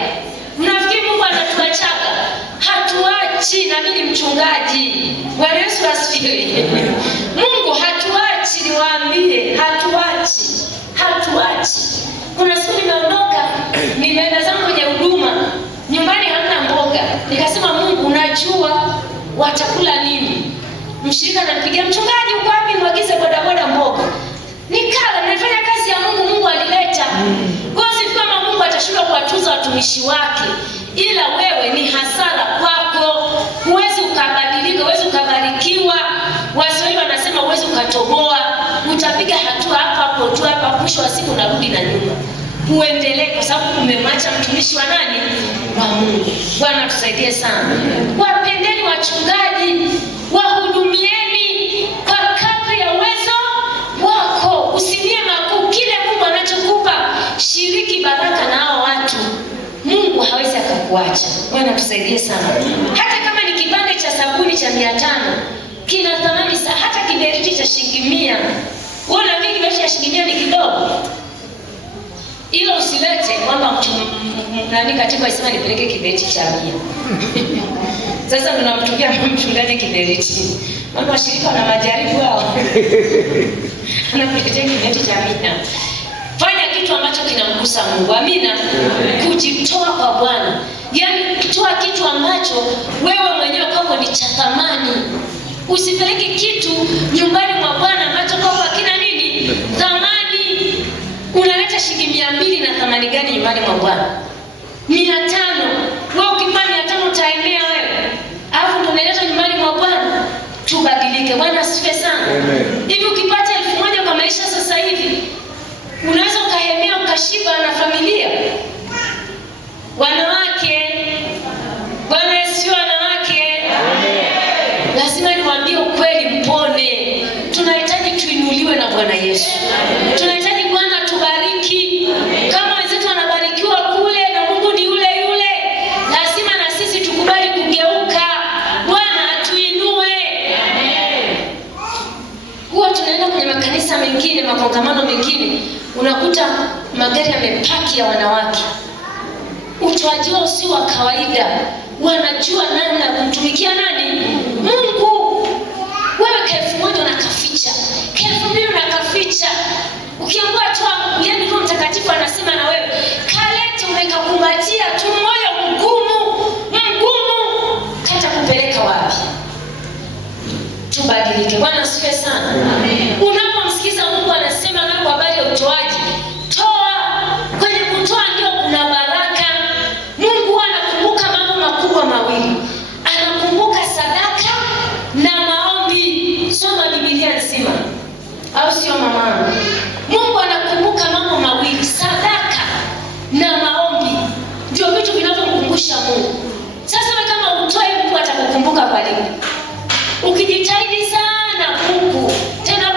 Mnafikiri Mungu anatuachaga? Hatuachi, na mimi mchungaji. Bwana Yesu asifiwe. Mungu hatuachi, niwaambie, hatuachi. Kuna siku nimeondoka, nimeenda zangu kwenye huduma. Nyumbani hamna mboga. Nikasema Mungu unajua watakula nini? Mshirika ananipigia, mchungaji uko wapi? Niagize bodaboda mboga. Nikala, nilifanya kazi ya Mungu, Mungu alileta. Kwa hiyo si kama Mungu atashindwa kuwatunza watumishi wake. Ila wewe ni hasara kwako. Huwezi ukabadilika, huwezi ukabarikiwa. Waswahili wanasema huwezi ukatoboa. Utapiga hatua hapa tu hapa, mwisho wa siku unarudi na nyuma. Uendelee kwa sababu umemwacha mtumishi wa nani? Wa Mungu. Bwana tusaidie sana. Wapendeni wachungaji, wahudumieni kwa kadri ya uwezo wako. Usinie makuu, kile Mungu anachokupa, shiriki baraka na hao watu. Mungu hawezi akakuacha. Bwana tusaidie sana. Hata kama ni kibande cha sabuni cha 500, kina thamani sana. Hata kiberiti cha shilingi 100. Wewe unafikiri kiberiti cha shilingi 100 ni kidogo? Ilo usilete kwamba nani katiba isema nipeleke kiberiti cha 100. Sasa tunamtupia mchungaji kiberiti. Mambo washirika wana majaribu hao. Anakuletea kiberiti cha 100. Fanya kitu ambacho kinamgusa Mungu. Amina. Kujitoa kwa Bwana. Yaani kutoa kitu ambacho wewe mwenyewe kwako ni cha thamani. Usipeleke kitu nyumbani mwa Bwana ambacho kwako hakina nini? Thamani. Unaleta shilingi 200 na thamani gani nyumbani mwa Bwana? 500. Wewe ukipa 500 utaemea wewe. Alafu ndio unaleta nyumbani mwa Bwana. Tubadilike. Bwana asifiwe sana. Hivi ukipata 1000 kwa maisha sasa hivi, unaweza ukahemea ukashiba na familia. Wanawake, Bwana Yesu, wanawake. Amen. Lazima niwaambie ukweli mpone. Tunahitaji tuinuliwe na Bwana Yesu. Tunahitaji Bwana tubariki. Kama wenzetu wanabarikiwa makongamano mengine unakuta magari yamepaki ya wanawake. Utoaji wao si wa kawaida. Wanajua namna ya kumtumikia nani? Mungu. Wewe K1000 unakaficha, K2000 unakaficha. Ukiambiwa toa, yaani Roho Mtakatifu anasema na wewe, kalete umekakumbatia tu, moyo mgumu, kata kupeleka wapi? Tubadilike. Bwana asifiwe sana. Amen. Unapomsikiza Mungu anasema na kwa habari ya utoaji, toa. Kwenye kutoa ndio kuna baraka. Mungu anakumbuka mambo makubwa mawili. Anakumbuka sadaka na maombi. Soma Biblia nzima. Au sio mama? Mungu anakumbuka mambo mawili, sadaka na maombi. Ndio vitu vinavyomkumbusha Mungu. Sasa wewe kama utoe, Mungu atakukumbuka kwa nini? Ukijitahidi sana Mungu, tena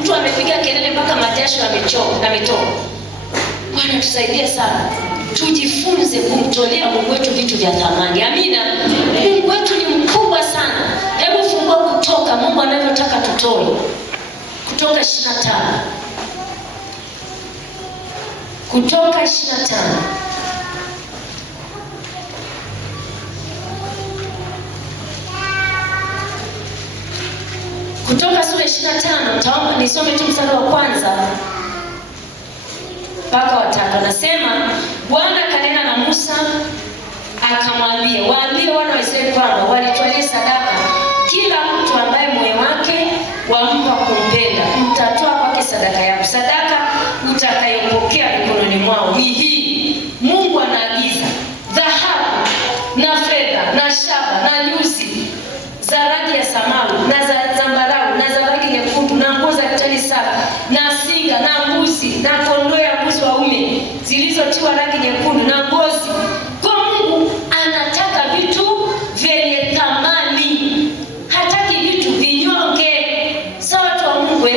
mtu amepiga kelele mpaka majasho yametoka. Bwana tusaidie sana. Tujifunze kumtolea Mungu wetu vitu vya thamani. Amina. Mungu wetu ni mkubwa sana. Hebu fungua Kutoka, Mungu anavyotaka tutoe. Kutoka 25. Kutoka 25. Kutoka sura 25, taomba nisome tu mstari wa kwanza mpaka wa 3. Anasema, Bwana akanena na Musa akamwambia, waambie wana wa Israeli kwamba walitwalie sadaka kila mtu ambaye moyo wake wampa kumpenda, mtatoa kwake sadaka yako. Sadaka utakayopokea mikononi mwao ni hii. Mungu anaagiza dhahabu na fedha na shaba na nyuzi za rangi ya samawi na za zambarau na za rangi nyekundu na nguo za kitani safi na singa na mbuzi na kondoo ya mbuzi waume zilizotiwa rangi nyekundu na ngozi. Kwa Mungu anataka vitu vyenye thamani. Hataki vitu vinyonge. Sawa tu wa Mungu.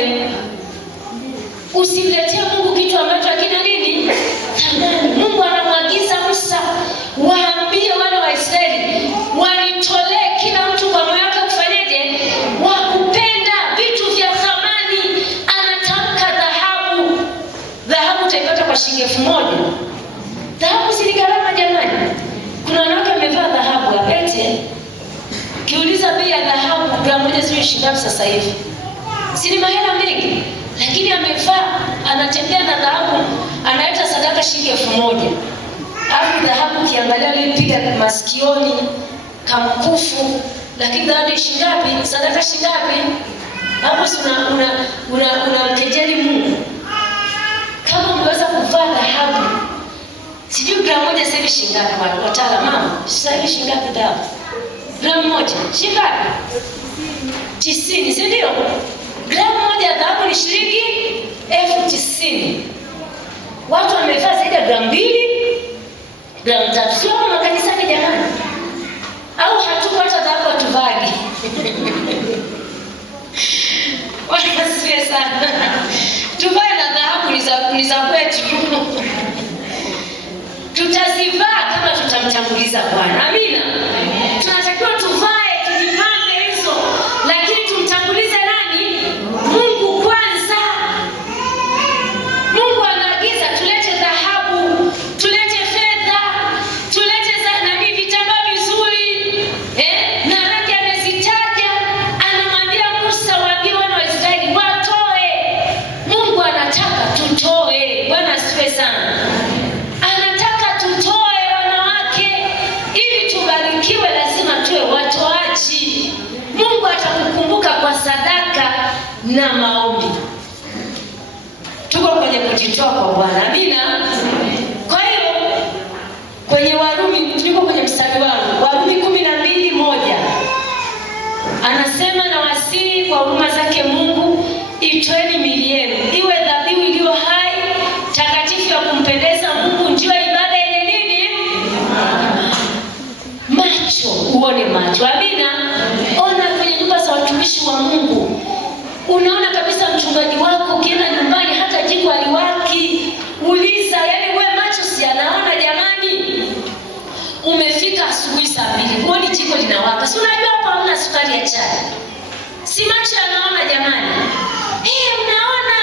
Usimletee Mungu kitu ambacho hakina nini? Thamani. Mungu anamwagiza Musa, waambie wana wa Israeli wanitolee kila mtu kwa moyo wake kufanyaje? Wakupenda vitu vya thamani. Anatamka dhahabu. Dhahabu utaipata kwa shilingi 1000. Dhahabu si gharama jamani. Kuna wanawake wamevaa dhahabu apete. Kiuliza bei ya dhahabu gramu moja sio shilingi ngapi sasa hivi? Si ni mahela mengi. Lakini amevaa, anatembea na dhahabu, analeta sadaka shilingi 1000. Hapo dhahabu kiangalia lipiga masikioni, kamkufu, lakini dhahabu shilingi ngapi? Sadaka shilingi ngapi? Hapo una mkejeli Mungu. Kama unaweza kuvaa dhahabu, sijui gramu moja sasa hivi shilingi ngapi wataalamu? Sasa hivi shilingi ngapi dhahabu? Gramu moja shilingi ngapi? 90, si ndio? Gramu moja dhahabu ni shilingi 90,000. Watu wamevaa zaidi ya gramu 2, gramu 3. Sio kama kanisani jamani. Au hatuko hata dhahabu hatuvagi. Wanasikia sana. Tuvae na dhahabu ni za kwetu. Tutazivaa kama tutamtanguliza Bwana. Amina. Tunatakiwa tuvae, tujipambe hizo, lakini tumtangulize nani? Mungu kwanza. Mungu anaagiza tulete dhahabu, tulete fedha, tulete vitambaa vizuri, na rangi amezitaja. Anamwambia Musa, waambie wana wa Israeli watoe. Mungu anataka tutoe. Bwana asifiwe sana. Anataka tutoe wanawake, ili tubarikiwe lazima tuwe watoaji. Mungu atakukumbuka kwa sadaka na maombi. Tuko kwenye kujitoa kwa Bwana. Amina. Kwa hiyo kwenye Warumi, tuko kwenye mstari wangu, Warumi 12:1. Anasema, na wasihi kwa huruma zake Mungu, itoeni miili yenu iwe dhabihu iliyo hai, takatifu, ya kumpendeza Mungu, ndio ibada yenye nini? Macho. Uone macho. Amina. Ona kwenye nyumba za watumishi wa Mungu, unaona kabisa mchungaji wako ukienda nyumbani hata jiko aliwaki. Uliza, yani wewe macho si anaona jamani? Umefika asubuhi saa 2, huoni jiko linawaka. Si unajua hapa hamna sukari ya chai. Si macho anaona jamani? Unaona?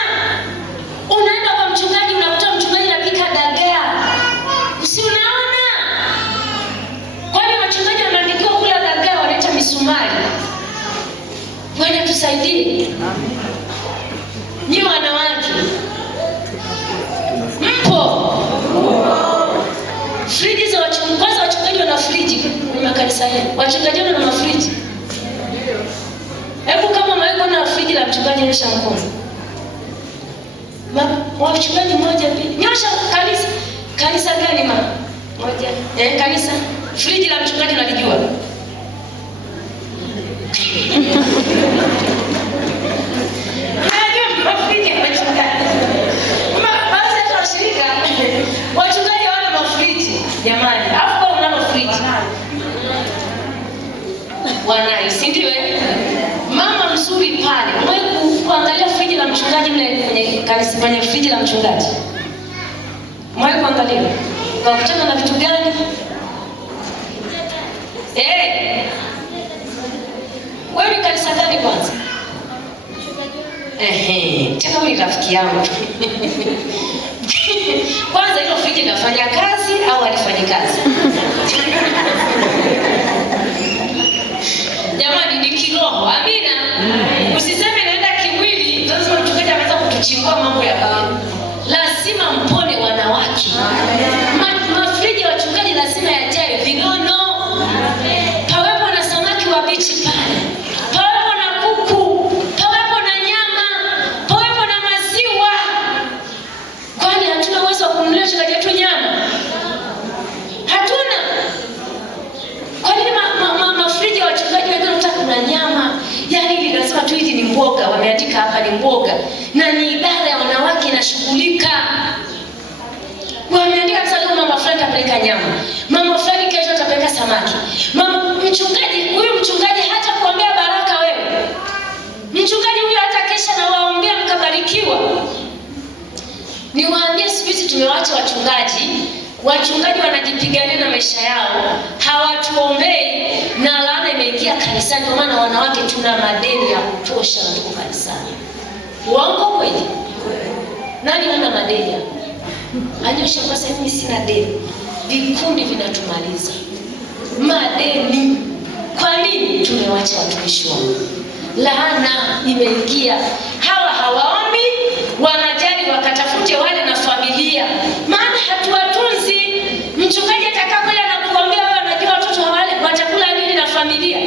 kanisa hili? Wachungaji wana mafriji? Hebu kama mwaiko na friji la mchungaji nyosha mkono. Wachungaji mmoja mbili. Nyosha kanisa. Kanisa gani mama? Moja. Kanisa. Friji la mchungaji unalijua? Najua mafriji ya wachungaji. Basi hata washirika wachungaji hawana mafriji. Jamani, hapo kwa mna mafriji. Wanayo, si ndio? Mama mzuri pale. Mwe kuangalia friji la mchungaji mle kwenye kanisa, kwenye friji la mchungaji. Mwe kuangalia. Kwa kutana na vitu gani? Wewe kanisa gani kwanza? Tena wewe rafiki yangu. Kwanza hilo friji linafanya kazi au halifanyi kazi? Jamani ni kiroho. Amina. Usiseme naenda kimwili, lazima mchungaji anaweza kutuchimbua mambo ya baba. Lazima mpone wanawake. Mafriji ya wachungaji lazima yajae vinono. Pawepo na samaki wabichi pale. Pawepo na kuku, pawepo na nyama, pawepo na maziwa. Kwani hatuna uwezo wa kumnunulia mchungaji wetu nyama? Hatuna. Kwa nini mafriji ya wachungaji wengine wanataka kuna nyama? Yaani hili lazima tu hizi ni mboga, wameandika hapa ni mboga. Na ni idara ya wanawake inashughulika. Wameandika sasa mama fulani atapeleka nyama. Mama fulani kesho atapeleka samaki. Huyu mchungaji hata kuombea baraka wewe. Mchungaji huyu hata kesha na waombea mkabarikiwa. Niwaambie siku hizi tumewaacha wachungaji wanajipigania na maisha yao. Hawatuombei na laana imeingia kanisani. Kwa maana wanawake tuna madeni ya kutosha na tuko kanisani. Uongo kweli? Nani hana madeni hapo? Anyosha kwa sababu mimi sina deni. Vikundi vinatumaliza. Madeni. Kwa nini tumewacha watumishi wa Mungu? Laana imeingia. Hawa hawaombi, wanajali wakatafute wale na familia. Maana hatuwatunzi. Mchungaji atakaa kule na kuombea wewe anajua watoto wale watakula nini na familia.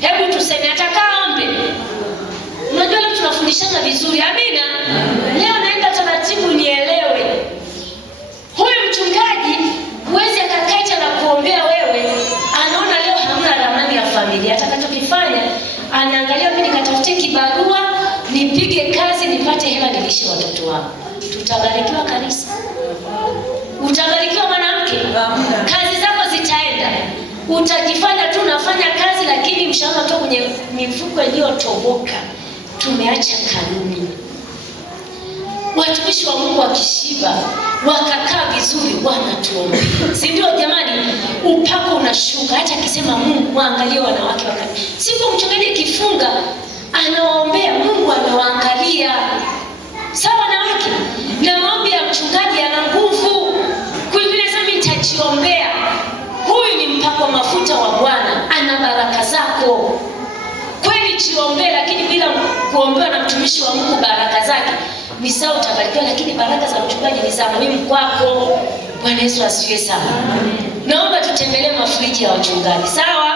Hebu tuseme atakaa ombe. Unajua leo tunafundishana vizuri. Amina. Leo naenda taratibu nielewe. Huyu mchungaji huwezi akakaita na kuombea wewe. Anaona leo hamna ramani ya familia. Atakachokifanya anaangalia mimi nikatafute kibarua, nipige kazi, nipate hela nilishe watoto wangu. Tutabarikiwa kanisa. Utabarikiwa mwanamke. Kazi zako zitaenda. Utajifanya tu unafanya kazi lakini mshahara tu kwenye mifuko iliyotoboka. Tumeacha kanuni. Watumishi wa Mungu wakishiba, wakakaa vizuri, wanatuombea. Si ndio jamani? Upako unashuka. Hata akisema Mungu waangalie wanawake wakati. Siku mchungaji kifunga anawaombea, Mungu anawaangalia. Sawa wanawake? Na maombi ya mchungaji yana nguvu. Kuingine sasa mimi nitajiombea. Huyu ni mpako mafuta wa Bwana, ana baraka zako. Kweli jiombee, lakini bila kuombewa na mtumishi wa Mungu baraka zake ni sawa utabarikiwa, lakini baraka za mchungaji ni za muhimu kwako. Bwana Yesu asifiwe sana. Naomba tutembelee mafriji ya wachungaji. Sawa?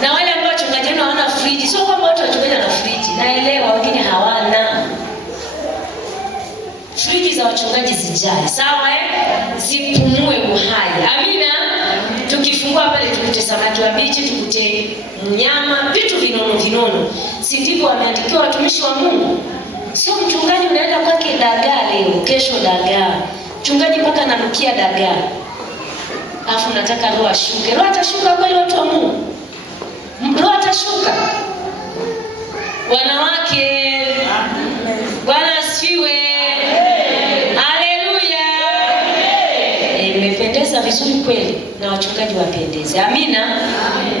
Na wale ambao wachungaji hawana friji, sio kwamba watu wachungaji wana friji. Naelewa wengine hawana. Friji za wachungaji zijae. Sawa Zipumue uhai. Amina. Tukifungua pale tukute samaki wabichi, tukute nyama, vitu vinono. Si ndivyo wameandikiwa watumishi wa Mungu? Sio mchungaji unaenda kwake dagaa leo, kesho dagaa. Mchungaji mpaka ananukia dagaa. Alafu nataka roho ashuke. Roho atashuka kweli watu wa Mungu? Roho atashuka. Wanawake. Bwana asifiwe. Haleluya. Imependeza vizuri kweli na wachungaji wapendeze. Amina.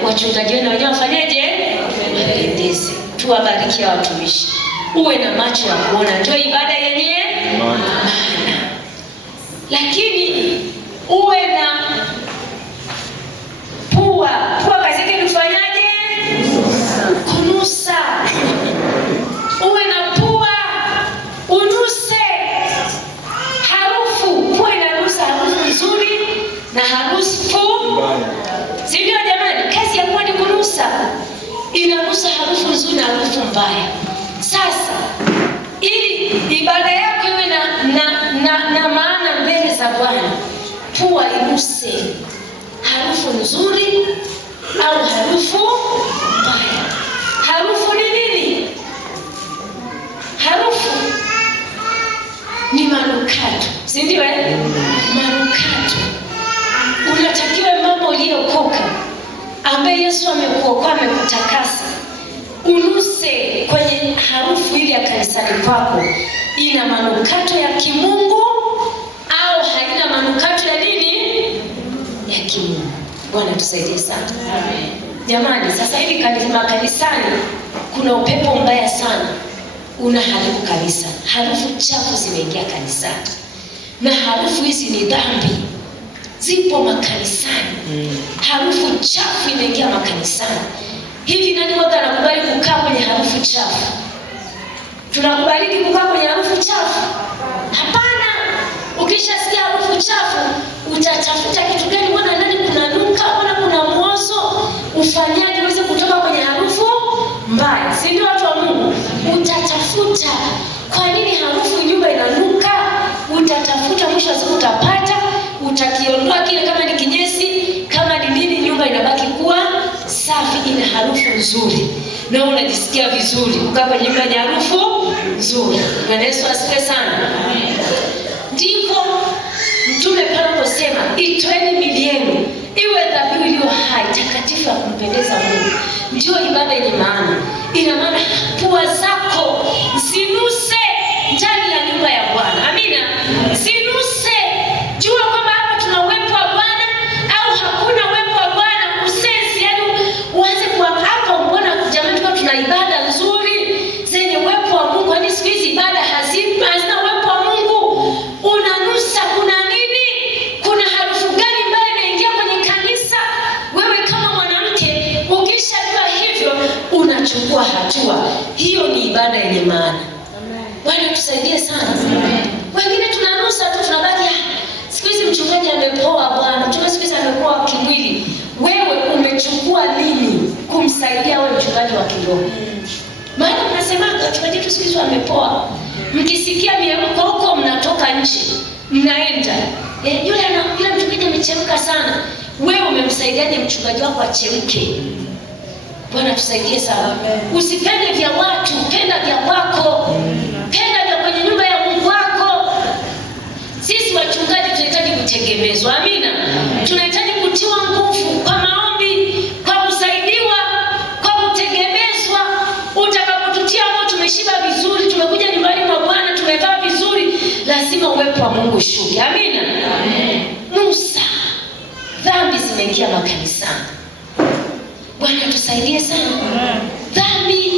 Wachungaji wenu wenyewe wafanyeje? Wapendeze. Tuwabarikie watumishi. Uwe na macho ya kuona, ndio ibada yenyewe maana. Lakini uwe na pua kazi yake kufanyaje? Kunusa. Uwe na pua, unuse harufu. Pua inanusa harufu nzuri na harufu. Si ndio jamani? unuse harufu nzuri au harufu mbaya. Harufu ni nini? Harufu ni manukato, si ndio? Manukato. Unatakiwa mama uliyeokoka, ambaye Yesu amekuokoa, amekutakasa, unuse kwenye harufu ile ya kanisani kwako. Ina manukato ya kimungu au haina manukato ya nini? Ya kimungu. Bwana tusaidie sana. Amen. Jamani, sasa hivi kanisani kuna upepo mbaya sana unaharibu kanisa. Harufu chafu zimeingia kanisani. Na harufu hizi ni dhambi. Zipo makanisani. Harufu chafu imeingia makanisani. Hivi nani waga anakubali kukaa kwenye harufu chafu? Tunakubali kukaa kwenye harufu chafu? Hapana. Ukishasikia harufu chafu, utatafuta kitu gani? Mbona ndani kuna nuka? Mbona kuna mwozo? Ufanyaje uweze kutoka kwenye harufu mbaya? Si ndio watu wa Mungu? Utatafuta kwa nini harufu nyumba inanuka? Utatafuta, mwisho wa siku utapata, utakiondoa kile, kama ni kinyesi, kama ni nini, nyumba inabaki kuwa safi, ina harufu nzuri. Na unajisikia vizuri kukaa kwenye nyumba yenye harufu nzuri. Bwana Yesu asifiwe sana. Ndivyo Mtume Paulo aliposema, itoeni miili yenu iwe dhabihu iliyo hai, takatifu ya kumpendeza Mungu. Ndio ibada yenye maana. Ina maana pua zako zinuse ndani ya nyumba ya Bwana. Amina. Zinuse. Jua kwamba hapa tuna uwepo wa Bwana au hakuna uwepo wa Bwana. Usensi, yani uanze kwa hapa, mbona jamani tuna ibada nzuri zenye uwepo wa Mungu. Kwani siku hizi ibada hazina uwepo wa Mungu? Unanusa kuna nini? Kuna harufu gani ambayo inaingia kwenye kanisa? Wewe kama mwanamke ukishajua hivyo, unachukua hatua. Hiyo ni ibada yenye maana. Bwana tusaidie sana. Wengine tunanusa tu, tunabaki siku hizi mchungaji amepoa bwana. Mchungaji siku hizi amepoa kimwili. Wewe umechukua nini kumsaidia wewe mchungaji wa kiroho? Maana mnasema wachungaji tu siku hizi wamepoa. Mkisikia miemko huko mnatoka nje, mnaenda. Yule mchungaji amechemka sana. Wewe umemsaidiaje mchungaji wako achemke? Bwana tusaidie sana. Usipende vya watu, penda vya kwako. Penda vya kwenye nyumba ya Mungu wako. Sisi wachungaji tunahitaji kutegemezwa. Amina. Tunahitaji kutiwa nguvu kwa maombi, kwa kusaidiwa, kwa kutegemezwa. Utakapotutia moyo, tumeshiba vizuri, tumekuja nyumbani mwa Bwana, tumevaa vizuri, lazima uwepo wa Mungu ushuke. Amina. Nusa. Dhambi zimeingia makanisani. Bwana tusaidie sana. Dhambi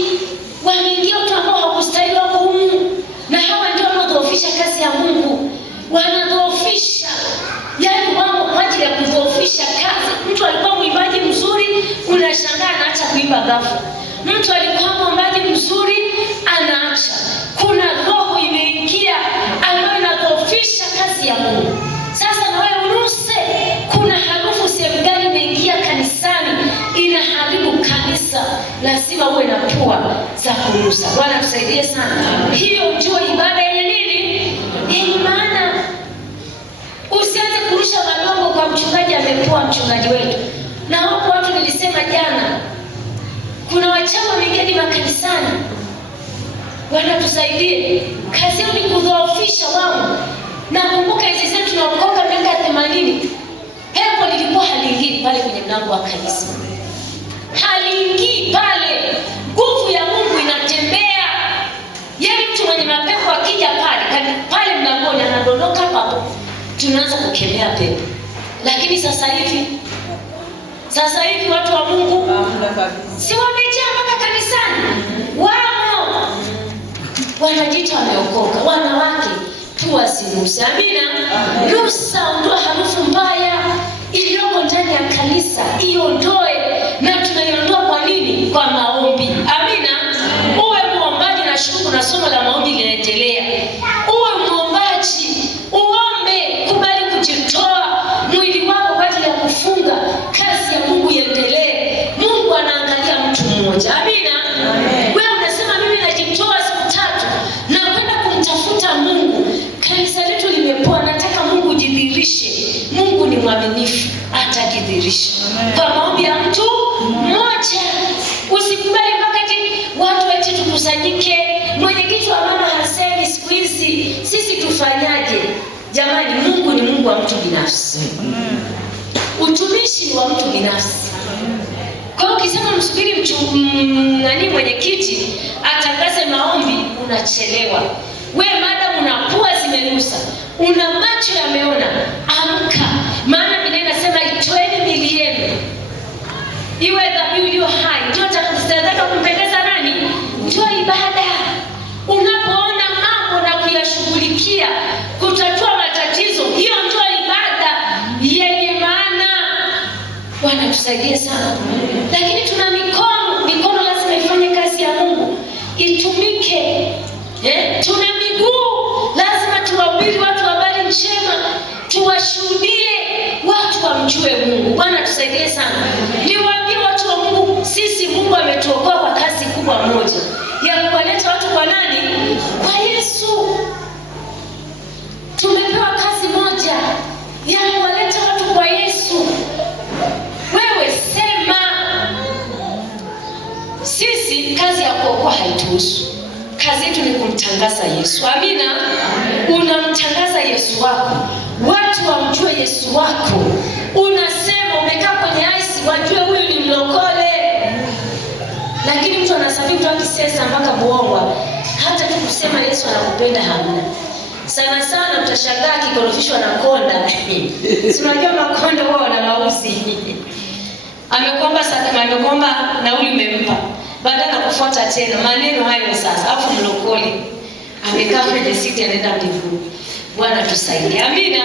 wameingia watu ambao hawakustahili wako humu. Na hawa ndio wanaodhoofisha kazi ya Mungu. Wanadhoofisha. Yaani wao kwa ajili ya kudhoofisha kazi. Mtu alikuwa mwimbaji mzuri, unashangaa anaacha kuimba ghafla. Mtu alikuwa mwimbaji mzuri, anaacha. Kuna roho imeingia ambayo inadhoofisha kazi ya Mungu. Sasa na wewe unuse. Kuna harufu sehemu gani imeingia kanisani inaharibu kanisa? Lazima uwe na pua za kunusa. Bwana tusaidie sana. Hiyo ndio ibada yenye nini? Yenye maana. Usianze kurusha madongo kwa mchungaji amepoa, mchungaji wetu. Na hapo watu nilisema jana, kuna wachawi wameingia makanisani. Bwana tusaidie. Kazi yao ni kudhoofisha wao. Na kumbuka hizi zetu tunaokoka miaka 80. Pepo lilikuwa haliingii pale kwenye mlango wa kanisa. Haliingii pale. Nguvu ya Mungu inatembea. Yaani mtu mwenye mapepo akija pale mlangoni anadondoka hapo. Tunaanza kukemea pepo. Lakini sasa hivi watu wa Mungu si wamejaa mpaka kanisani. Wao wanajiita wameokoka. Wanawake pua zinuse. Amina. Nusa, ondoa harufu mbaya iliyoko ndani ya kanisa. Iondoe. Na tunaiondoa kwa nini? Kwa maombi. Amina. Uwe muombaji na shukuru na somo la maombi linaendelea. Uwe muombaji. Uombe, kubali kujitoa mwili wako kwa ajili ya kufunga. Kazi ya Mungu iendelee. Mungu anaangalia mtu mmoja. Amina. Wewe unasema mimi najitoa siku 3 na kwenda kumtafuta Mungu. Kanisa letu limepoa, nataka Mungu jidhihirishe. Mungu ni mwaminifu atakidhihirisha kwa maombi ya mtu mmoja. Usikubali mpaka watu eti tukusanyike, mwenyekiti wa mama hasemi siku hizi sisi tufanyaje? Jamani, Mungu ni Mungu wa mtu binafsi. Utumishi ni wa mtu binafsi. Kwa hiyo ukisema msubiri mwenyekiti atangaze maombi, unachelewa. We madam una pua zimenusa, una macho yameona, amka. Maana Biblia inasema itoeni miili yenu iwe dhabihu iliyo hai, ndio sadaka kumpendeza nani? Ndio ibada. Unapoona mambo na kuyashughulikia, kutatua matatizo, hiyo ndio ibada yenye maana. Bwana tusaidie sana. Lakini tuna mikono lazima ifanye kazi ya Mungu, itumike. Tuna miguu, lazima tuwahubiri watu habari njema, tuwashuhudie watu wamjue Mungu. Bwana tusaidie sana. Niwaambie watu wa Mungu, sisi Mungu ametuokoa kwa kazi kubwa moja ya kuwaleta watu kwa nani? Kwa Yesu. Tumepewa kazi moja ya kuwaleta watu kwa Yesu. Wewe sema. Sisi kazi ya kuokoa haituhusu. Kazi yetu ni kumtangaza Yesu. Amina. Unamtangaza Yesu wako, watu wamjue Yesu wako. Unasema umekaa kwenye ice, wajue huyu ni mlokole. Lakini mtu anasafiri kutoka Kisesa mpaka Buongwa, hata tu kusema Yesu anakupenda hamna. Sana sana utashangaa kikorofishwa na konda. Si unajua makonda wao wana mauzi. Amekomba nauli umempa, baada ya kufuata tena maneno hayo sasa, afu mlokole amekaa kwenye siti anaenda mbinguni. Bwana tusaidie. Amina.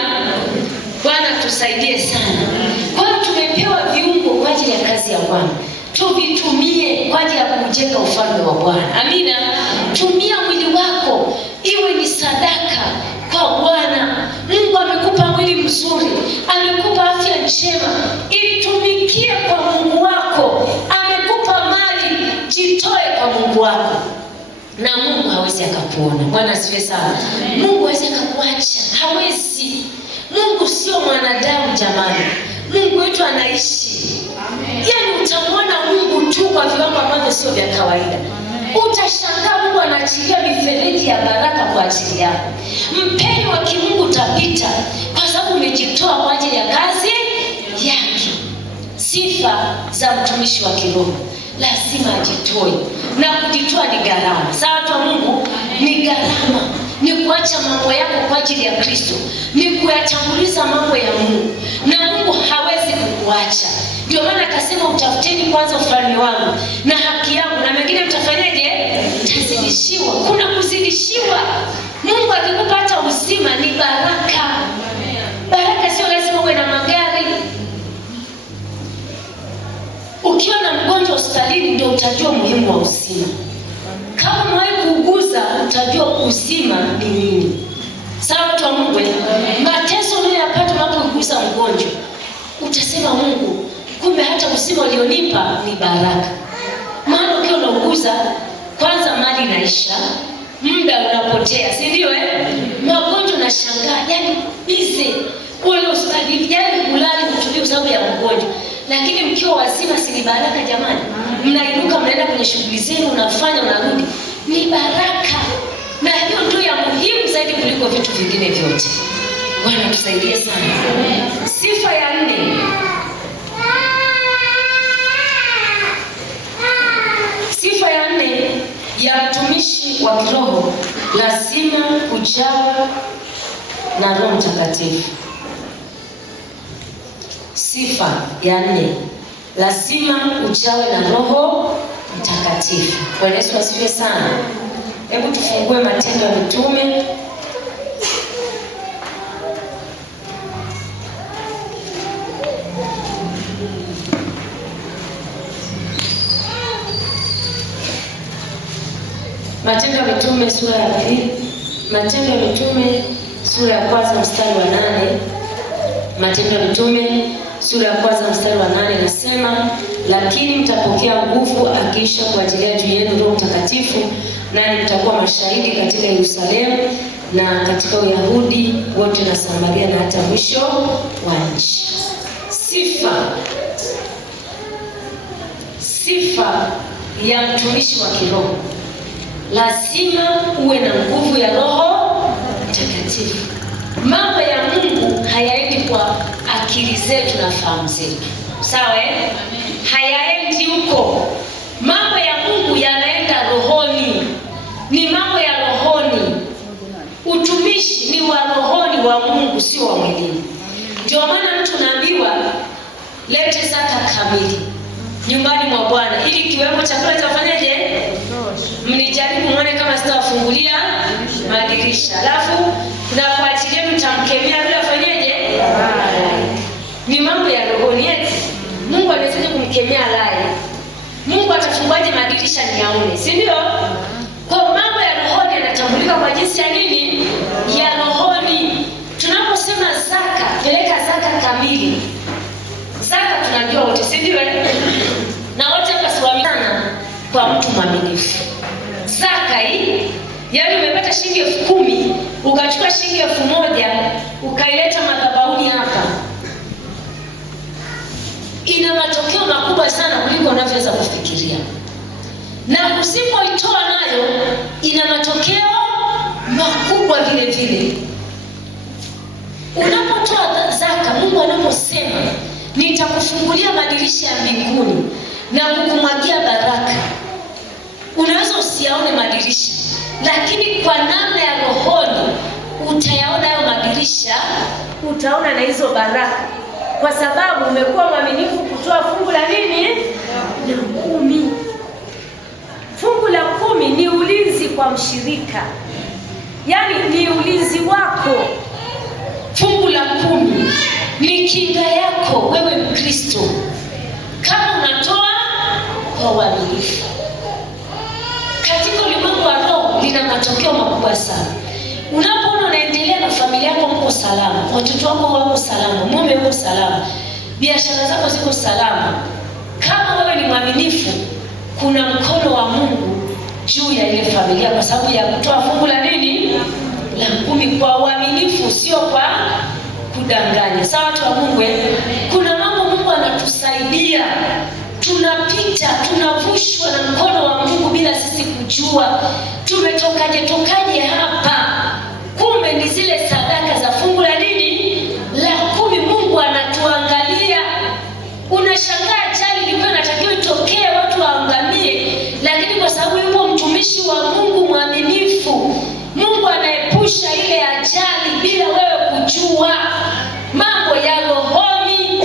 Bwana tusaidie sana. Kwa hiyo tumepewa viungo kwa ajili ya kazi ya Bwana, tuvitumie kwa ajili ya kujenga ufalme wa Bwana. Amina. Tumia mwili wako iwe ni sadaka kwa Bwana. Mungu amekupa mwili mzuri, amekupa afya njema, itumikie kwa Mungu wako. Amekupa mali, jitoe kwa Mungu wako, na Mungu hawezi akakuona. Bwana asifiwe sana. Mungu hawezi akakuacha, hawezi. Mungu sio mwanadamu jamani. Mungu wetu anaishi. Yaani utamwona Mungu tu kwa viwango ambavyo sio vya kawaida. Utashangaa Mungu anaachilia mifereji ya baraka kwa ajili yako. Mpeni wa kimungu utapita kwa sababu umejitoa kwa ajili ya kazi yake. Sifa za mtumishi wa kiroho, lazima ajitoe, na kujitoa ni gharama. Sawa watu wa Mungu, ni gharama. Ni kuacha mambo yako kwa ajili ya Kristo, ni kuyatanguliza mambo ya Mungu, na Mungu hawezi kukuacha. Ndio maana akasema utafuteni kwanza ufalme wangu na haki yangu, na mengine mtafanyaje? Mtazidishiwa. Kuna kuzidishiwa. Mungu akikupa hata uzima ni baraka. Baraka sio lazima uwe na magari. Ukiwa na mgonjwa hospitalini ndio utajua umuhimu wa uzima. Kama umewahi kuuguza utajua uzima ni nini. Sawa watu wa Mungu. Mateso unayopata unapoguza mgonjwa, utasema Mungu, kumbe hata uzima ulionipa ni baraka. Maana ukiwa unauguza, kwanza mali inaisha, muda unapotea, si ndio Magonjwa unashangaa, yani bize ule hospitali, yani kulali kutulia sababu ya mgonjwa. Lakini mkiwa wazima si ni baraka jamani? Mnainuka mnaenda kwenye shughuli zenu, unafanya unarudi. Ni baraka. Na hiyo ndio ya muhimu zaidi kuliko vitu vingine vyote. Bwana tusaidie sana. Sifa ya 4. Sifa ya 4 ya mtumishi wa kiroho, lazima kujawa na Roho Mtakatifu. Sifa ya 4, lazima ujawe na Roho Mtakatifu. Bwana Yesu asifiwe sana. Hebu tufungue Matendo ya Mitume. Matendo ya Mitume sura ya 2. Matendo ya Mitume sura ya 1 mstari wa 8. Matendo ya Mitume sura ya 1 mstari wa 8 nasema, lakini mtapokea nguvu akiisha kuajilia juu yenu Roho Mtakatifu, nanyi mtakuwa mashahidi katika Yerusalemu na katika Uyahudi wote na Samaria na hata mwisho wa nchi. Sifa ya mtumishi wa kiroho, lazima uwe na nguvu ya Roho Mtakatifu. Mambo ya Mungu hayaendi kwa akili zetu na fahamu zetu, sawa hayaendi huko. Mambo ya Mungu yanaenda rohoni, ni mambo ya rohoni. Utumishi ni wa rohoni wa Mungu, sio wa mwilini. Ndio maana mtu naambiwa lete zaka kamili nyumbani mwa Bwana, ili kiwemo chakula chafanyaje? Mnijaribu muone kama sitawafungulia madirisha. Alafu na kuachilia mtamkemea bila afanyaje? Ni mambo ya rohoni yetu. Mungu anawezaje kumkemea lai? Mungu atafunguaje madirisha ni aone, si ndio? Kwa mambo ya rohoni yanatambulika kwa jinsi ya nini? Ya rohoni. Tunaposema zaka, peleka zaka kamili. Zaka tunajua wote, si ndio? Na wote hapa siwaaminiana kwa mtu mwaminifu. Zaka hii, yaani umepata shilingi 10,000, ukachukua shilingi 1,000 ukaileta madhabahuni hapa, ina matokeo makubwa sana kuliko unavyoweza kufikiria. Na usipoitoa nayo ina matokeo makubwa vile vile. Unapotoa zaka, Mungu anaposema nitakufungulia madirisha ya mbinguni na kukumwagia baraka, unaweza usiyaone madirisha, lakini kwa namna ya rohoni utayaona hayo madirisha, utaona na hizo baraka, kwa sababu umekuwa mwaminifu kutoa fungu la nini? La 10. Fungu la 10 ni ulinzi kwa mshirika, yaani ni ulinzi wako. Fungu la 10 ni kinga yako wewe Mkristo, kama unatoa kwa uaminifu. Katika ulimwengu wa roho lina matokeo makubwa sana. Unapoona unaendelea na familia yako, mko salama, watoto wako wako salama, mume wako salama, biashara zako ziko salama, kama wewe ni mwaminifu, kuna mkono wa Mungu juu ya ile familia, kwa sababu ya kutoa fungu la nini? La 10 kwa uaminifu, sio kwa kudanganya. Sawa watu wa Mungu, kuna mambo Mungu anatusaidia, tunapita, tunavushwa na mkono wa Mungu bila sisi kujua. Tumetokaje hapa? Kumbe ni zile sadaka za fungu la nini? La 10. Mungu anatuangalia. Unashangaa ajali ilikuwa inatakiwa itokee, watu waangamie, lakini kwa sababu yupo mtumishi wa Mungu mwaminifu, Mungu anaepusha ile ajali bila wewe kujua. Mambo ya rohoni,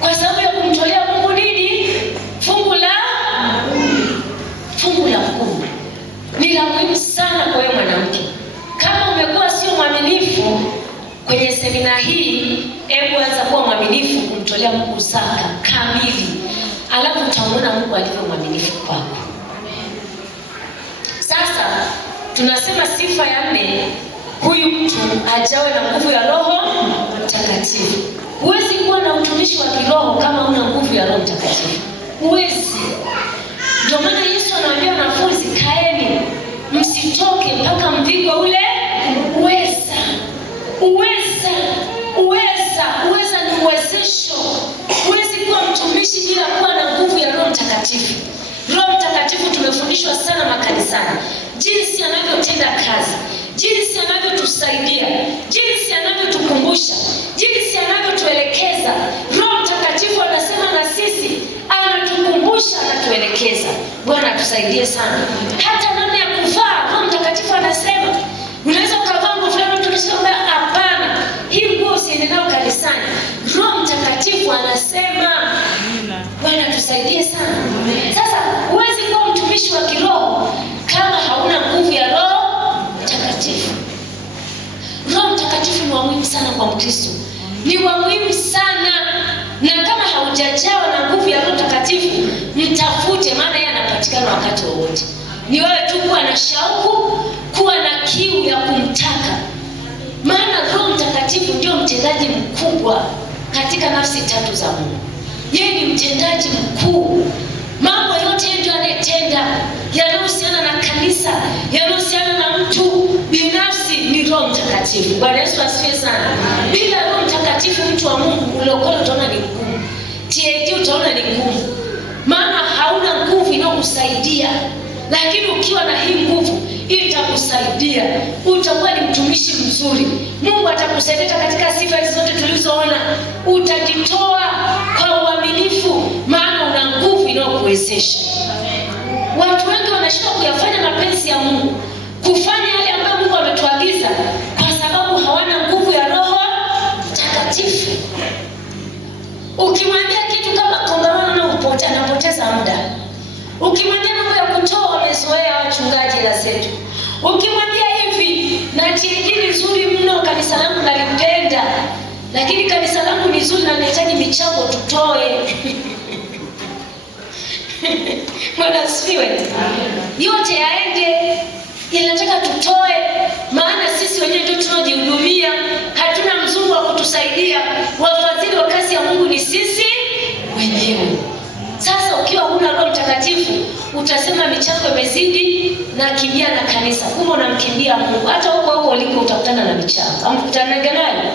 kwa sababu ya kumtolea Mungu nini? Fungu la 10 ni la muhimu sana kwa wewe mwanamke. Kama umekuwa sio mwaminifu kwenye semina hii, hebu anza kuwa mwaminifu kumtolea Mungu zaka kamili, alafu utaona Mungu alivyo mwaminifu kwako. Sasa tunasema sifa ya 4, huyu mtu ajawe na nguvu ya Roho Mtakatifu. Huwezi kuwa na utumishi wa kiroho kama huna nguvu ya Roho Mtakatifu. Huwezi. Ndio maana Yesu anawaambia wanafunzi, kaeni msitoke mpaka mvikwe ule uweza. Uweza ni uwezesho. Huwezi kuwa mtumishi bila kuwa na nguvu ya Roho Mtakatifu. Roho Mtakatifu tumefundishwa sana makanisani, jinsi anavyotenda kazi, jinsi anavyotusaidia, jinsi anavyotukumbusha, jinsi anavyotuelekeza. Roho Mtakatifu anasema na sisi, anatukumbusha, anatuelekeza. Bwana atusaidie sana. Hata namna ya kuvaa, Roho Mtakatifu anasema unaweza ukavaa nguo fulani, tukisema hapana, hii nguo usiende nayo kanisani. Roho Mtakatifu anasema. Bwana atusaidie sana. Sasa huwezi kuwa mtumishi wa kiroho kama hauna nguvu ya Roho Mtakatifu. Roho Mtakatifu ni wa muhimu sana kwa Mkristo, ni wa muhimu sana. Na kama haujajawa na nguvu ya Roho Mtakatifu, mtafute, maana yeye anapatikana wakati wowote. Ni wewe tu kuwa na shauku, kuwa na kiu ya kumtaka, maana Roho Mtakatifu ndio mtendaji mkubwa katika nafsi 3 za Mungu. Yeye ni mtendaji mkuu. Mambo yote ndio anayetenda, yanayohusiana na kanisa, yanayohusiana na mtu binafsi. ni Roho Mtakatifu. Bwana Yesu asifiwe sana. Bila Roho Mtakatifu, mtu wa Mungu, ulokole utaona ni ngumu. TAG utaona ni ngumu. Maana hauna nguvu inayokusaidia. Lakini ukiwa na hii nguvu itakusaidia. Utakuwa ni mtumishi mzuri. Mungu atakusaidia katika sifa hizo zote tulizoona. Utajitoa kwa uaminifu, maana una nguvu inayokuwezesha. Watu wengi wanashindwa kuyafanya mapenzi ya Mungu, kufanya yale ambayo Mungu ametuagiza, kwa sababu hawana nguvu ya Roho Mtakatifu. Ukimwambia kitu kama kongamano na anapoteza muda. Ukimwambia mambo ya kutoa, wamezoea wachungaji la zetu. Ukimwambia hivi, na TAG ni nzuri mno, kanisa langu nalipenda, lakini kanisa langu ni nzuri na nahitaji michango tutoe. Bwana asifiwe. Yote yaende, yanataka tutoe, maana sisi wenyewe ndio tunajihudumia, hatuna mzungu wa kutusaidia. Wafadhili wa kazi ya Mungu ni sisi wenyewe. Sasa ukiwa huna Roho Mtakatifu, utasema michango imezidi na kimbia na kanisa. Kumbe unamkimbia Mungu. Hata huko uliko utakutana na michango. Amkutana naye.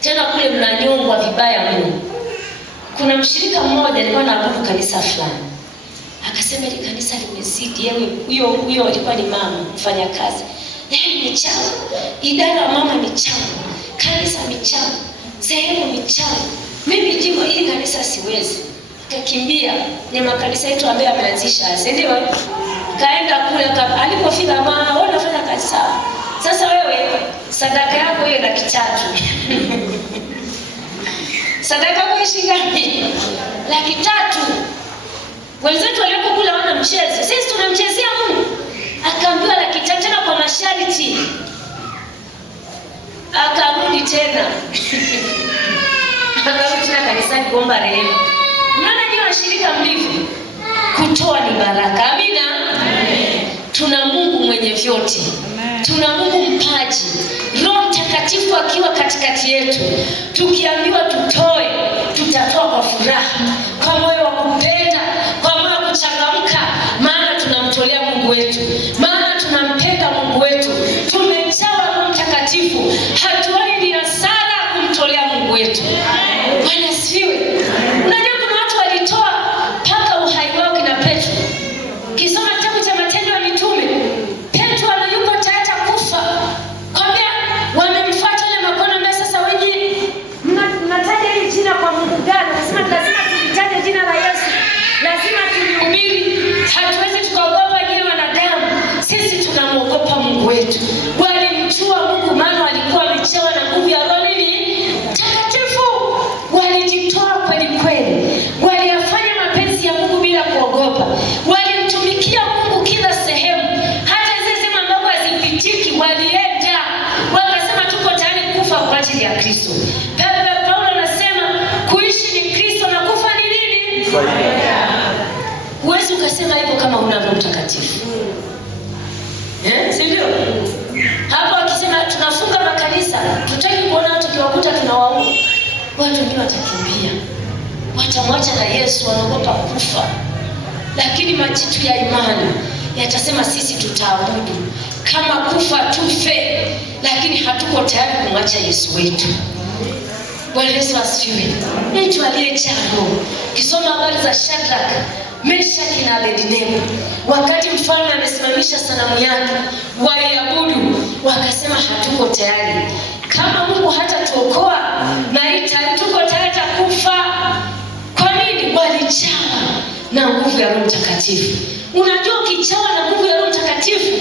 Tena kule mnanyongwa vibaya mno. Kuna mshirika mmoja alikuwa anaabudu kanisa fulani. Akasema ile kanisa limezidi. Huyo alikuwa ni mama, mfanya kazi. Yaani michango. Idara ya mama michango. Kanisa michango. Sehemu michango. Mimi jimbo hili kanisa siwezi. Kakimbia ni makanisa yetu ambaye ameanzisha, si ndio? Kaenda kule, alipofika mama, wewe unafanya kazi sawa. Sasa wewe sadaka yako ile 300. Sadaka yako shilingi ngapi? 300. Wenzetu walioko kule wana mchezo. Sisi tunamchezea Mungu. Akaambiwa 300 tena kwa masharti. Akarudi tena. Akarudi tena kanisani kuomba rehema. Maana ni washirika mlivyo. Kutoa ni baraka. Amina. Amen. Tuna Mungu mwenye vyote. Amen. Tuna Mungu mpaji. Roho Mtakatifu akiwa katikati yetu. Tukiambiwa tutoe, tutatoa kwa furaha, kwa moyo wa kupenda, kwa moyo wa kuchangamka, maana tunamtolea Mungu wetu. Maana tunampenda Mungu wetu. Tumejawa Roho Mtakatifu. Hatuoni ni hasara kumtolea Mungu wetu. Bwana asifiwe. Unajua kuna watu walitoa mpaka uhai wao kina Petro. Kisoma kitabu cha Matendo ya Mitume, Petro yuko tayari kufa. Kwambia wamemfuata ile makono mbele, sasa wenyewe mnataja hili jina kwa Mungu gani? Nasema lazima tulitaje jina la Yesu. Lazima tulihubiri. Hatuwezi tukaogopa yeye wanadamu. Sisi tunamwogopa Mungu wetu. Walimjua Mungu maana walikuwa wamechewa na nguvu ya Roho Mtakatifu. Walijitoa kweli kweli. Waliyafanya mapenzi ya Mungu bila kuogopa. Walimtumikia Mungu kila sehemu. Hata zile sehemu ambazo hazipitiki walienda. Wakasema tuko tayari kufa kwa ajili ya Kristo. Paulo anasema kuishi ni Kristo na kufa ni nini? Huwezi ukasema hivyo kama una Roho Mtakatifu. Si ndio? Hapo akisema tunafunga makanisa, tutaki kuona watu kiwakuta tunawaua. Watu wengine watakimbia. Watamwacha na Yesu, wanaogopa kufa. Lakini majitu ya imani yatasema sisi tutaabudu. Kama kufa tufe, lakini hatuko tayari kumwacha Yesu wetu. Bwana Yesu asifiwe. Mtu aliyejaa Roho. Kisoma habari za Shadraka, Meshaki na Abednego. Wakati mfalme amesimamisha sanamu yake, waliabudu, wakasema hatuko tayari. Kama Mungu hatatuokoa na tuko tayari kufa. Kwa nini? Walijawa na nguvu ya Roho Mtakatifu. Unajua ukijawa na nguvu ya Roho Mtakatifu,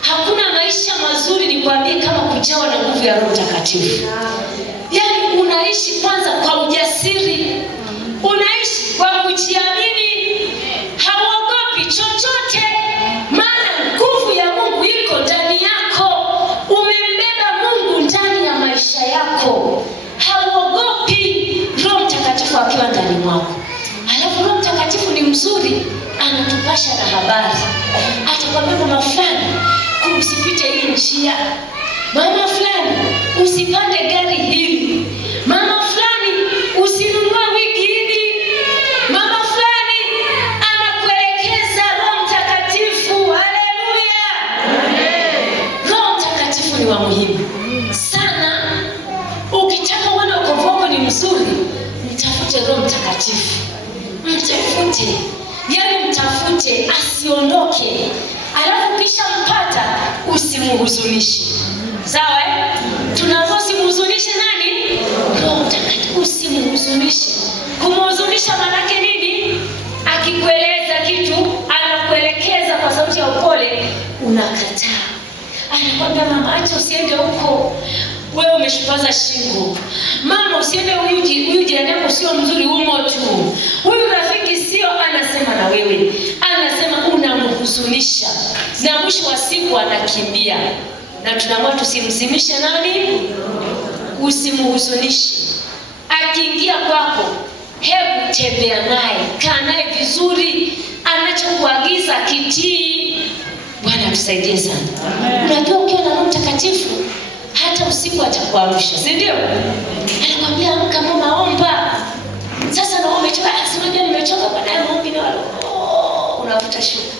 hakuna maisha mazuri nikwambie kama kujawa na nguvu ya Roho Mtakatifu. Yaani unaishi kwanza kwa ujasiri. Unaishi kwa kujiamini. Hauogopi chochote. Maana nguvu ya Mungu iko ndani yako. Umembeba Mungu ndani ya maisha yako. Hauogopi Roho Mtakatifu akiwa ndani mwako. Alafu Roho Mtakatifu ni mzuri, anatupasha na habari. Atakwambia mama fulani, usipite hii njia. Mama fulani, usipande gari hili. Mama fulani, usinunue wigi hili. Mama fulani, anakuelekeza Roho Mtakatifu. Haleluya. Roho Mtakatifu sana. Ukitaka uone wokovu wako ni mzuri, mtafute Roho Mtakatifu. Mtafute, yaani mtafute asiondoke. Alafu kisha mpata, usimhuzunishe. Sawa Tunaambiwa usimhuzunishe nani? Roho Mtakatifu. Usimhuzunishe. Kumhuzunisha maana yake nini? Akikueleza kitu, anakuelekeza kwa sauti ya upole, unakataa. Anakwambia mama, acha usiende huko. Wewe umeshupaza shingo. Mama, usiende huyu jirani yako sio mzuri, umo tu. Huyu rafiki sio, anasema na wewe. Anasema unamhuzunisha. Na mwisho wa siku anakimbia. Na tunaamua tusimzimishe nani? Usimhuzunishe. Akiingia kwako, hebu tembea naye, kaa naye vizuri, anachokuagiza kitii. Bwana tusaidie sana. Unajua ukiwa na Roho Mtakatifu, hata usiku atakuamsha, si ndio? Anakuambia amka mama, omba. Sasa na umechoka, unajua nimechoka kwa naye maombi na unavuta shuka.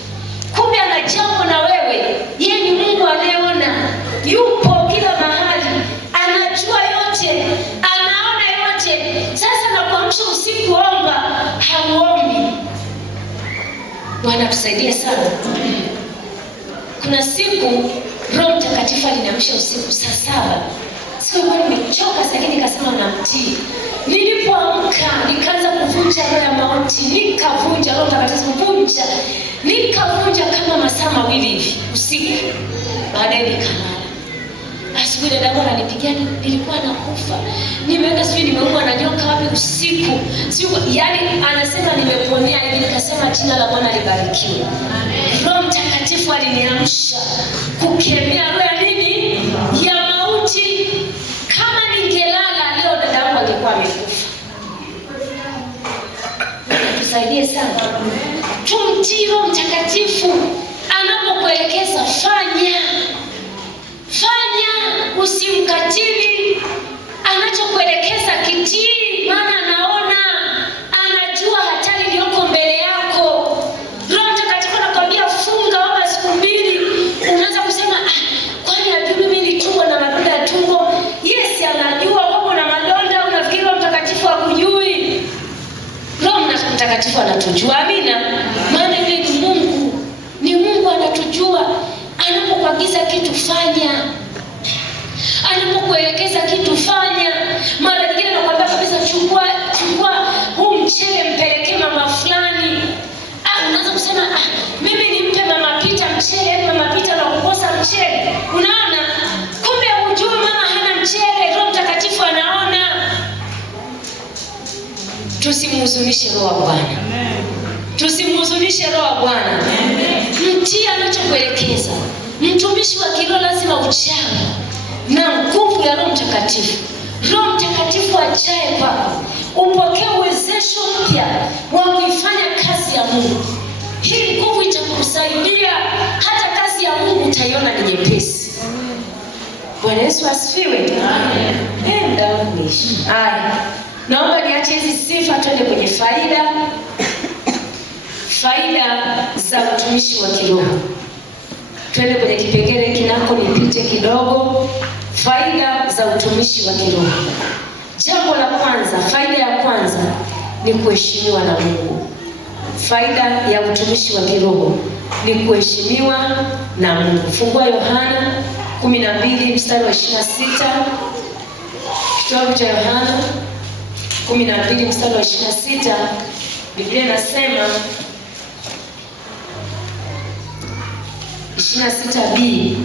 Kumbe ana jambo na wewe. Yeye ni Mungu anayeona. Yupo kila mahali. Anajua yote. Anaona yote. Sasa na kuamsha usiku omba, hauombi. Bwana tusaidie sana. Kuna siku Roho Mtakatifu aliniamsha usiku saa 7. Sio bwana nimechoka, lakini nikasema namtii. Nilipoamka nikaanza kuvunja roho ya mauti, nikavunja Roho Mtakatifu kuvunja. Nikavunja kama masaa 2 hivi usiku. Baadaye nikalala. Asubuhi dadangu ananipigia, nilikuwa nakufa. Nimeenda sijui nimeumwa na nyoka wapi usiku. Sio yani anasema nimeponea hivi, nikasema jina la Bwana libarikiwe. Roho Mtakatifu aliniamsha kukemea roho ya nini? Ya mauti. Kama ningelala leo dadangu angekuwa amekufa. Tusaidie sana. Tumtii Roho Mtakatifu. Anapokuelekeza fanya. Fanya, usimkatili. Anachokuelekeza kitii, maana anaona, anajua hatari iliyoko mbele yako. Roho Mtakatifu anakuambia funga omba siku 2. Unaanza kusema kwani ajui mimi nitumwa na madonda ya tumbo? Yes, anajua kwamba una madonda, unafikiri Roho Mtakatifu hakujui. Roho Mtakatifu anatujua. Amina. Maana yeye ni Mungu. Ni Mungu anatujua. Anapokuagiza kitu fanya. Anapokuelekeza kitu fanya. Mara nyingine anakuambia kabisa chukua huu mchele mpelekee mama fulani. Unaanza kusema mimi nimpe mama Pita mchele, mama Pita anakukosa mchele. Unaona? Kumbe hujui mama hana mchele, Roho Mtakatifu anaona. Tusimhuzunishe Roho wa Bwana. Tusimhuzunishe Roho wa Bwana. Mtii anachokuelekeza. Mtumishi wa kiroho lazima uchawe na nguvu ya Roho Mtakatifu. Roho Mtakatifu ajae kwako, upokee uwezesho mpya wa kuifanya kazi ya Mungu. Hii nguvu itakusaidia hata kazi ya Mungu utaiona ni nyepesi. Bwana Yesu asifiwe. Amen. Ndaumishi. Naomba niache hizi sifa twende kwenye faida. Faida za utumishi wa kiroho. Twende kwenye kipengele kinako nipite kidogo. Faida za utumishi wa kiroho. Jambo la kwanza, faida ya kwanza ni kuheshimiwa na Mungu. Faida ya utumishi wa kiroho ni kuheshimiwa na Mungu. Fungua Yohana 12 mstari wa 26. Kitabu cha Yohana 12 mstari wa 26. Biblia inasema 26b,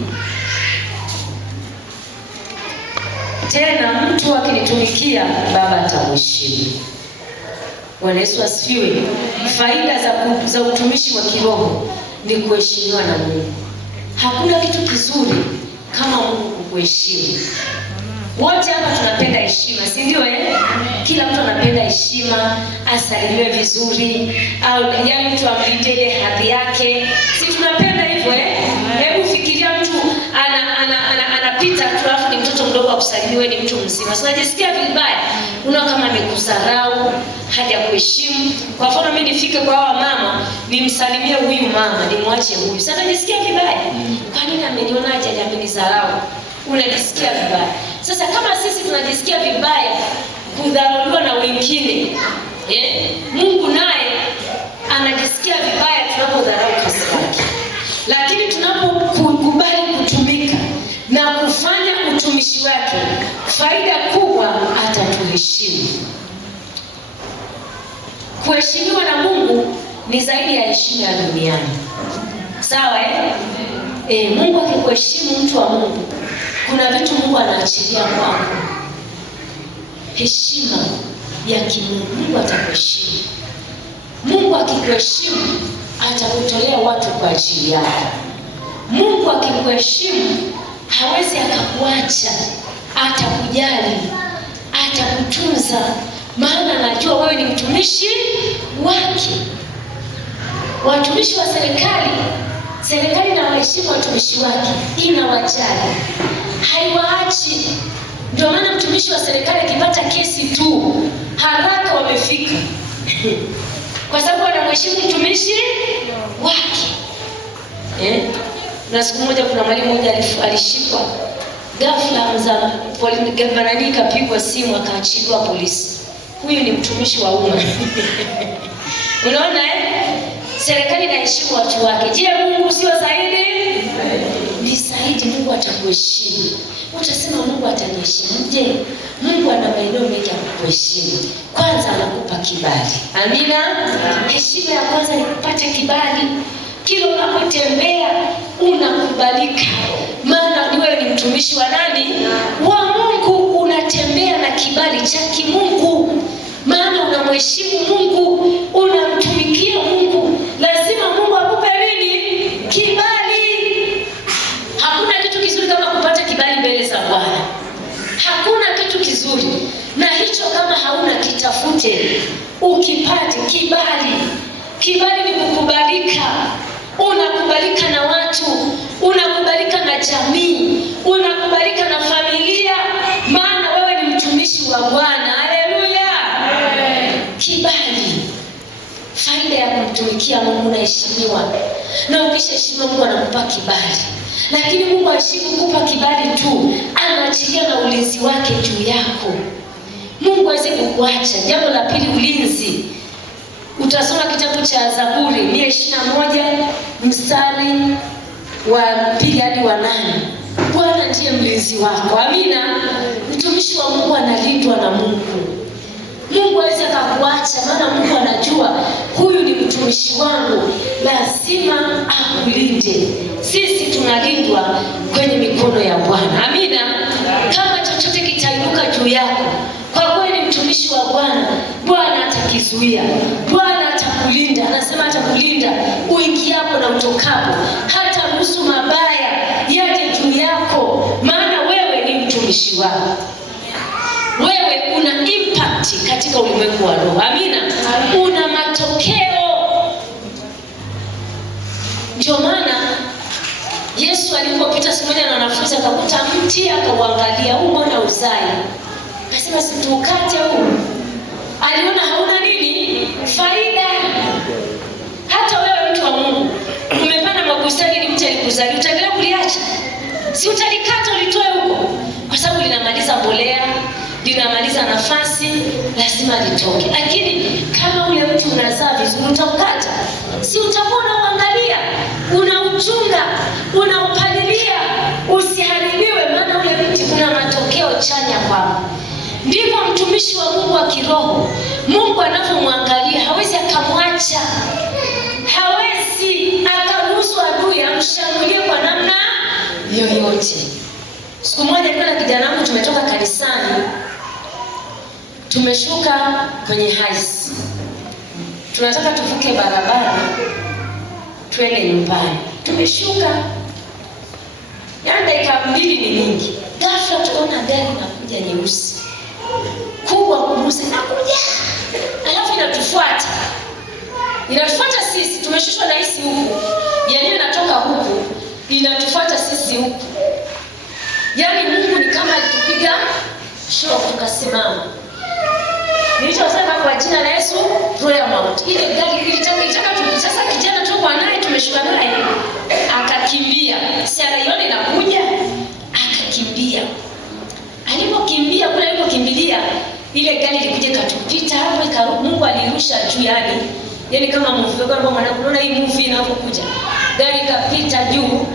tena mtu akinitumikia Baba atamheshimu. Bwana Yesu asifiwe. Faida za utumishi wa kiroho ni kuheshimiwa na Mungu. Hakuna kitu kizuri kama Mungu kukuheshimu. Wote hapa tunapenda heshima, si ndio Kila mtu anapenda heshima, asalimiwe vizuri, au yaani mtu amlinde hadhi yake. Si tunapenda hivyo Hebu fikiria mtu anapita tu alafu ni mtoto mdogo akusalimiwe, ni mtu mzima. Sasa unajisikia vibaya. Unaona kama amekudharau, hajakuheshimu. Kwa mfano mimi nifike kwa hawa mama, nimsalimie huyu mama, nimwache huyu. Sasa unajisikia vibaya. Kwa nini amenionaje, amenidharau? unajisikia vibaya. Sasa kama sisi tunajisikia vibaya kudharauliwa na wengine, Mungu naye anajisikia vibaya tunapodharau kazi yake. Lakini tunapokubali kutumika na kufanya utumishi wake, faida kubwa, atatuheshimu. Kuheshimiwa na Mungu ni zaidi ya heshima ya duniani. Sawa Mungu akikuheshimu, mtu wa Mungu, kuna vitu Mungu anaachilia kwako. Heshima ya kimungu, Mungu atakuheshimu. Mungu akikuheshimu, atakutolea watu kwa ajili yako. Mungu akikuheshimu, hawezi akakuacha, atakujali, atakutunza, maana anajua wewe ni mtumishi wake. Watumishi wa serikali na waheshimu watumishi wake, inawajali, haiwaachi. Ndio maana mtumishi wa serikali akipata kesi tu, haraka wamefika kwa sababu anamheshimu mtumishi wake. Na siku moja kuna mwalimu mmoja alishikwa ghafla, gavana kapigwa simu, akaachiliwa polisi. Huyu ni mtumishi wa umma. Unaona serikali inaheshimu watu wake. Je, Mungu sio zaidi? Ni zaidi. Mungu atakuheshimu. Utasema Mungu ataniheshimu. Je, Mungu ana maeneo mengi ya kukuheshimu. Kwanza anakupa kibali. Amina. Heshima ya kwanza ni kupata kibali. Kila unapotembea unakubalika, maana wewe ni mtumishi wa nani? Wa Mungu. Unatembea na kibali cha kimungu, maana unamheshimu Mungu, unamtumikia Mungu. Lazima Mungu akupe nini? Kibali. Hakuna kitu kizuri kama kupata kibali mbele za Bwana. Hakuna kitu kizuri na hicho kama hauna, kitafute ukipate kibali. Kibali ni kukubalika. Unakubalika na watu, unakubalika na jamii, unakubalika na familia, maana wewe ni mtumishi wa Bwana. Haleluya. Kibali, faida ya kumtumikia Mungu, unaheshimiwa. Na ukishaheshimiwa, Mungu anakupa kibali. Lakini Mungu hashiki kukupa kibali tu, anaachilia na ulinzi wake juu yako. Mungu hawezi kukuacha. Jambo la pili, ulinzi. Utasoma kitabu cha Zaburi 121 mstari wa 2 hadi wa 8. Bwana ndiye mlinzi wako. Amina. Mtumishi wa Mungu analindwa na Mungu. Mungu hawezi kukuacha, maana Mungu anajua huyu ni mtumishi wangu, lazima akulinde. Sisi tunalindwa kwenye mikono ya Bwana. Amina. Kama chochote kitainuka juu yako, kwa kweli ni mtumishi wa Bwana, Bwana atakizuia. Bwana atakulinda. Anasema atakulinda uingiapo na utokapo, hata nusu mabaya yaje juu yako, maana wewe ni mtumishi wako. Wewe una impact katika ulimwengu wa roho. Amina. Una matokeo. Ndio maana Yesu alipopita siku moja na wanafunzi, akakuta mti, akauangalia, huu mbona uzai? Akasema situkate huu. Aliona hauna nini? Faida. Hata wewe mtu wa Mungu, umepanda mabustani ili mti alikuzali, utaendelea kuliacha? Si utalikata ulitoe huko? Kwa sababu linamaliza mbolea, linamaliza nafasi, lazima litoke. Lakini kama ule mti unazaa vizuri, utaukata? Si utakuwa unauangalia, unauchunga, unaupalilia usiharibiwe, maana ule mti kuna matokeo chanya kwako. Ndipo mtumishi wa Mungu wa kiroho, Mungu anapomwangalia hawezi akamwacha, hawezi akaruhusu adui amshambulie kwa namna yoyote. Siku moja nilikuwa na kijana wangu, tumetoka kanisani, tumeshuka kwenye haisi, tunataka tuvuke barabara twende nyumbani. Tumeshuka, yaani dakika 2 ni nyingi. Ghafla tukaona gari inakuja nyeusi kubwa kurusi, inakuja alafu inatufuata sisi. Tumeshushwa na hisi huku, yenyewe inatoka huku, inatufuata sisi huku. Yaani Mungu ni kama alitupiga shock, tukasimama. Nilichosema kwa jina la Yesu, prayer mount. Ile gari ilitaka sasa, kijana tu kwa naye tumeshuka naye akakimbia. Sasa yone inakuja, akakimbia. akakimbia. Alipokimbia kule alipokimbilia, ile gari ilikuja katupita hapo, Mungu alirusha juu yani kama movie kwamba unaona hii movie inapokuja. Gari ikapita juu,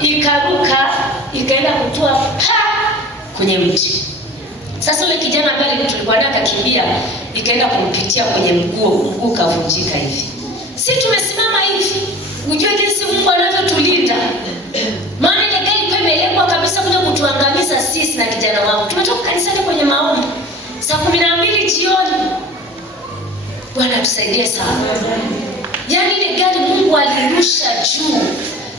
ikaruka ikaenda kutua kwenye mti. Sasa yule kijana ambaye tulikuwa naye akakimbia, ikaenda kumpitia kwenye mguu kavunjika hivi. Sisi tumesimama hivi, unajua jinsi Mungu anavyotulinda. Maana ile gari ilikuwa imelengwa kabisa kuja kutuangamiza sisi na kijana wangu. Tumetoka kanisani kwenye maombi saa 12 jioni. Bwana tusaidie sana. Yaani ile gari Mungu alirusha juu.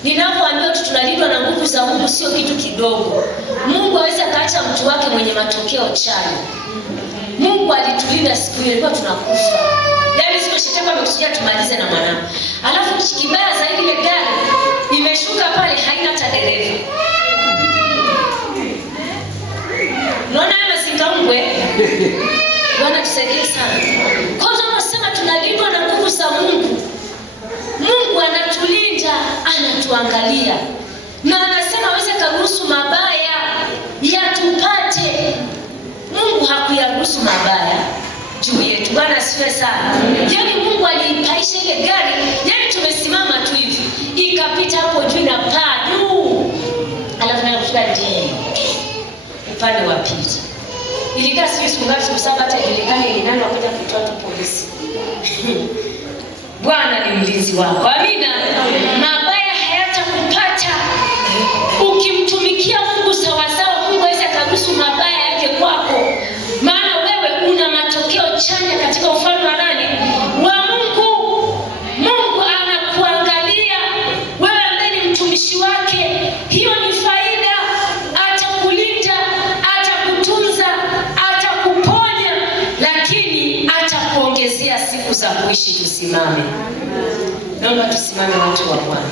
Ninapoambia tunalindwa na nguvu za Mungu sio kitu kidogo. Mungu hawezi akaacha mtu wake mwenye matokeo chanya. Mungu alitulinda siku ile kwa tunakufa. Yaani sio shetani amekusudia tumalize na mwanangu. Alafu kibaya zaidi ile gari imeshuka pale haina hata dereva. Unaona kama singambwe. Bwana tusaidie sana. Kwa hiyo tunasema tunalindwa na nguvu za Mungu. Mungu anatulinda, anatuangalia. Na anasema aweze kuruhusu mabaya yatupate. Mungu hakuyaruhusu mabaya juu yetu. Bwana asifiwe sana. Yaani Mungu aliipaisha ile gari, yaani tumesimama tu hivi, ikapita hapo juu na paa juu. Alafu na kufika ndiye upande wa pili. Ilikaa siku ngapi, siku 7 hata ilikani ni nani wakuja kutoa tu polisi. Bwana ni mlinzi wako. Amina. Mabaya hayatakupata. Ukimtumikia Mungu sawa sawa, Mungu hawezi kuruhusu mabaya yaje kwako. Maana wewe una matokeo chanya katika ufalme wa nani? Wa Mungu. Mungu anakuangalia wewe ambaye ni mtumishi wake. Hiyo ni faida. Atakulinda, atakutunza, atakuponya, lakini atakuongezea siku za kuishi. Tusimame. Naomba tusimame watu wa Bwana.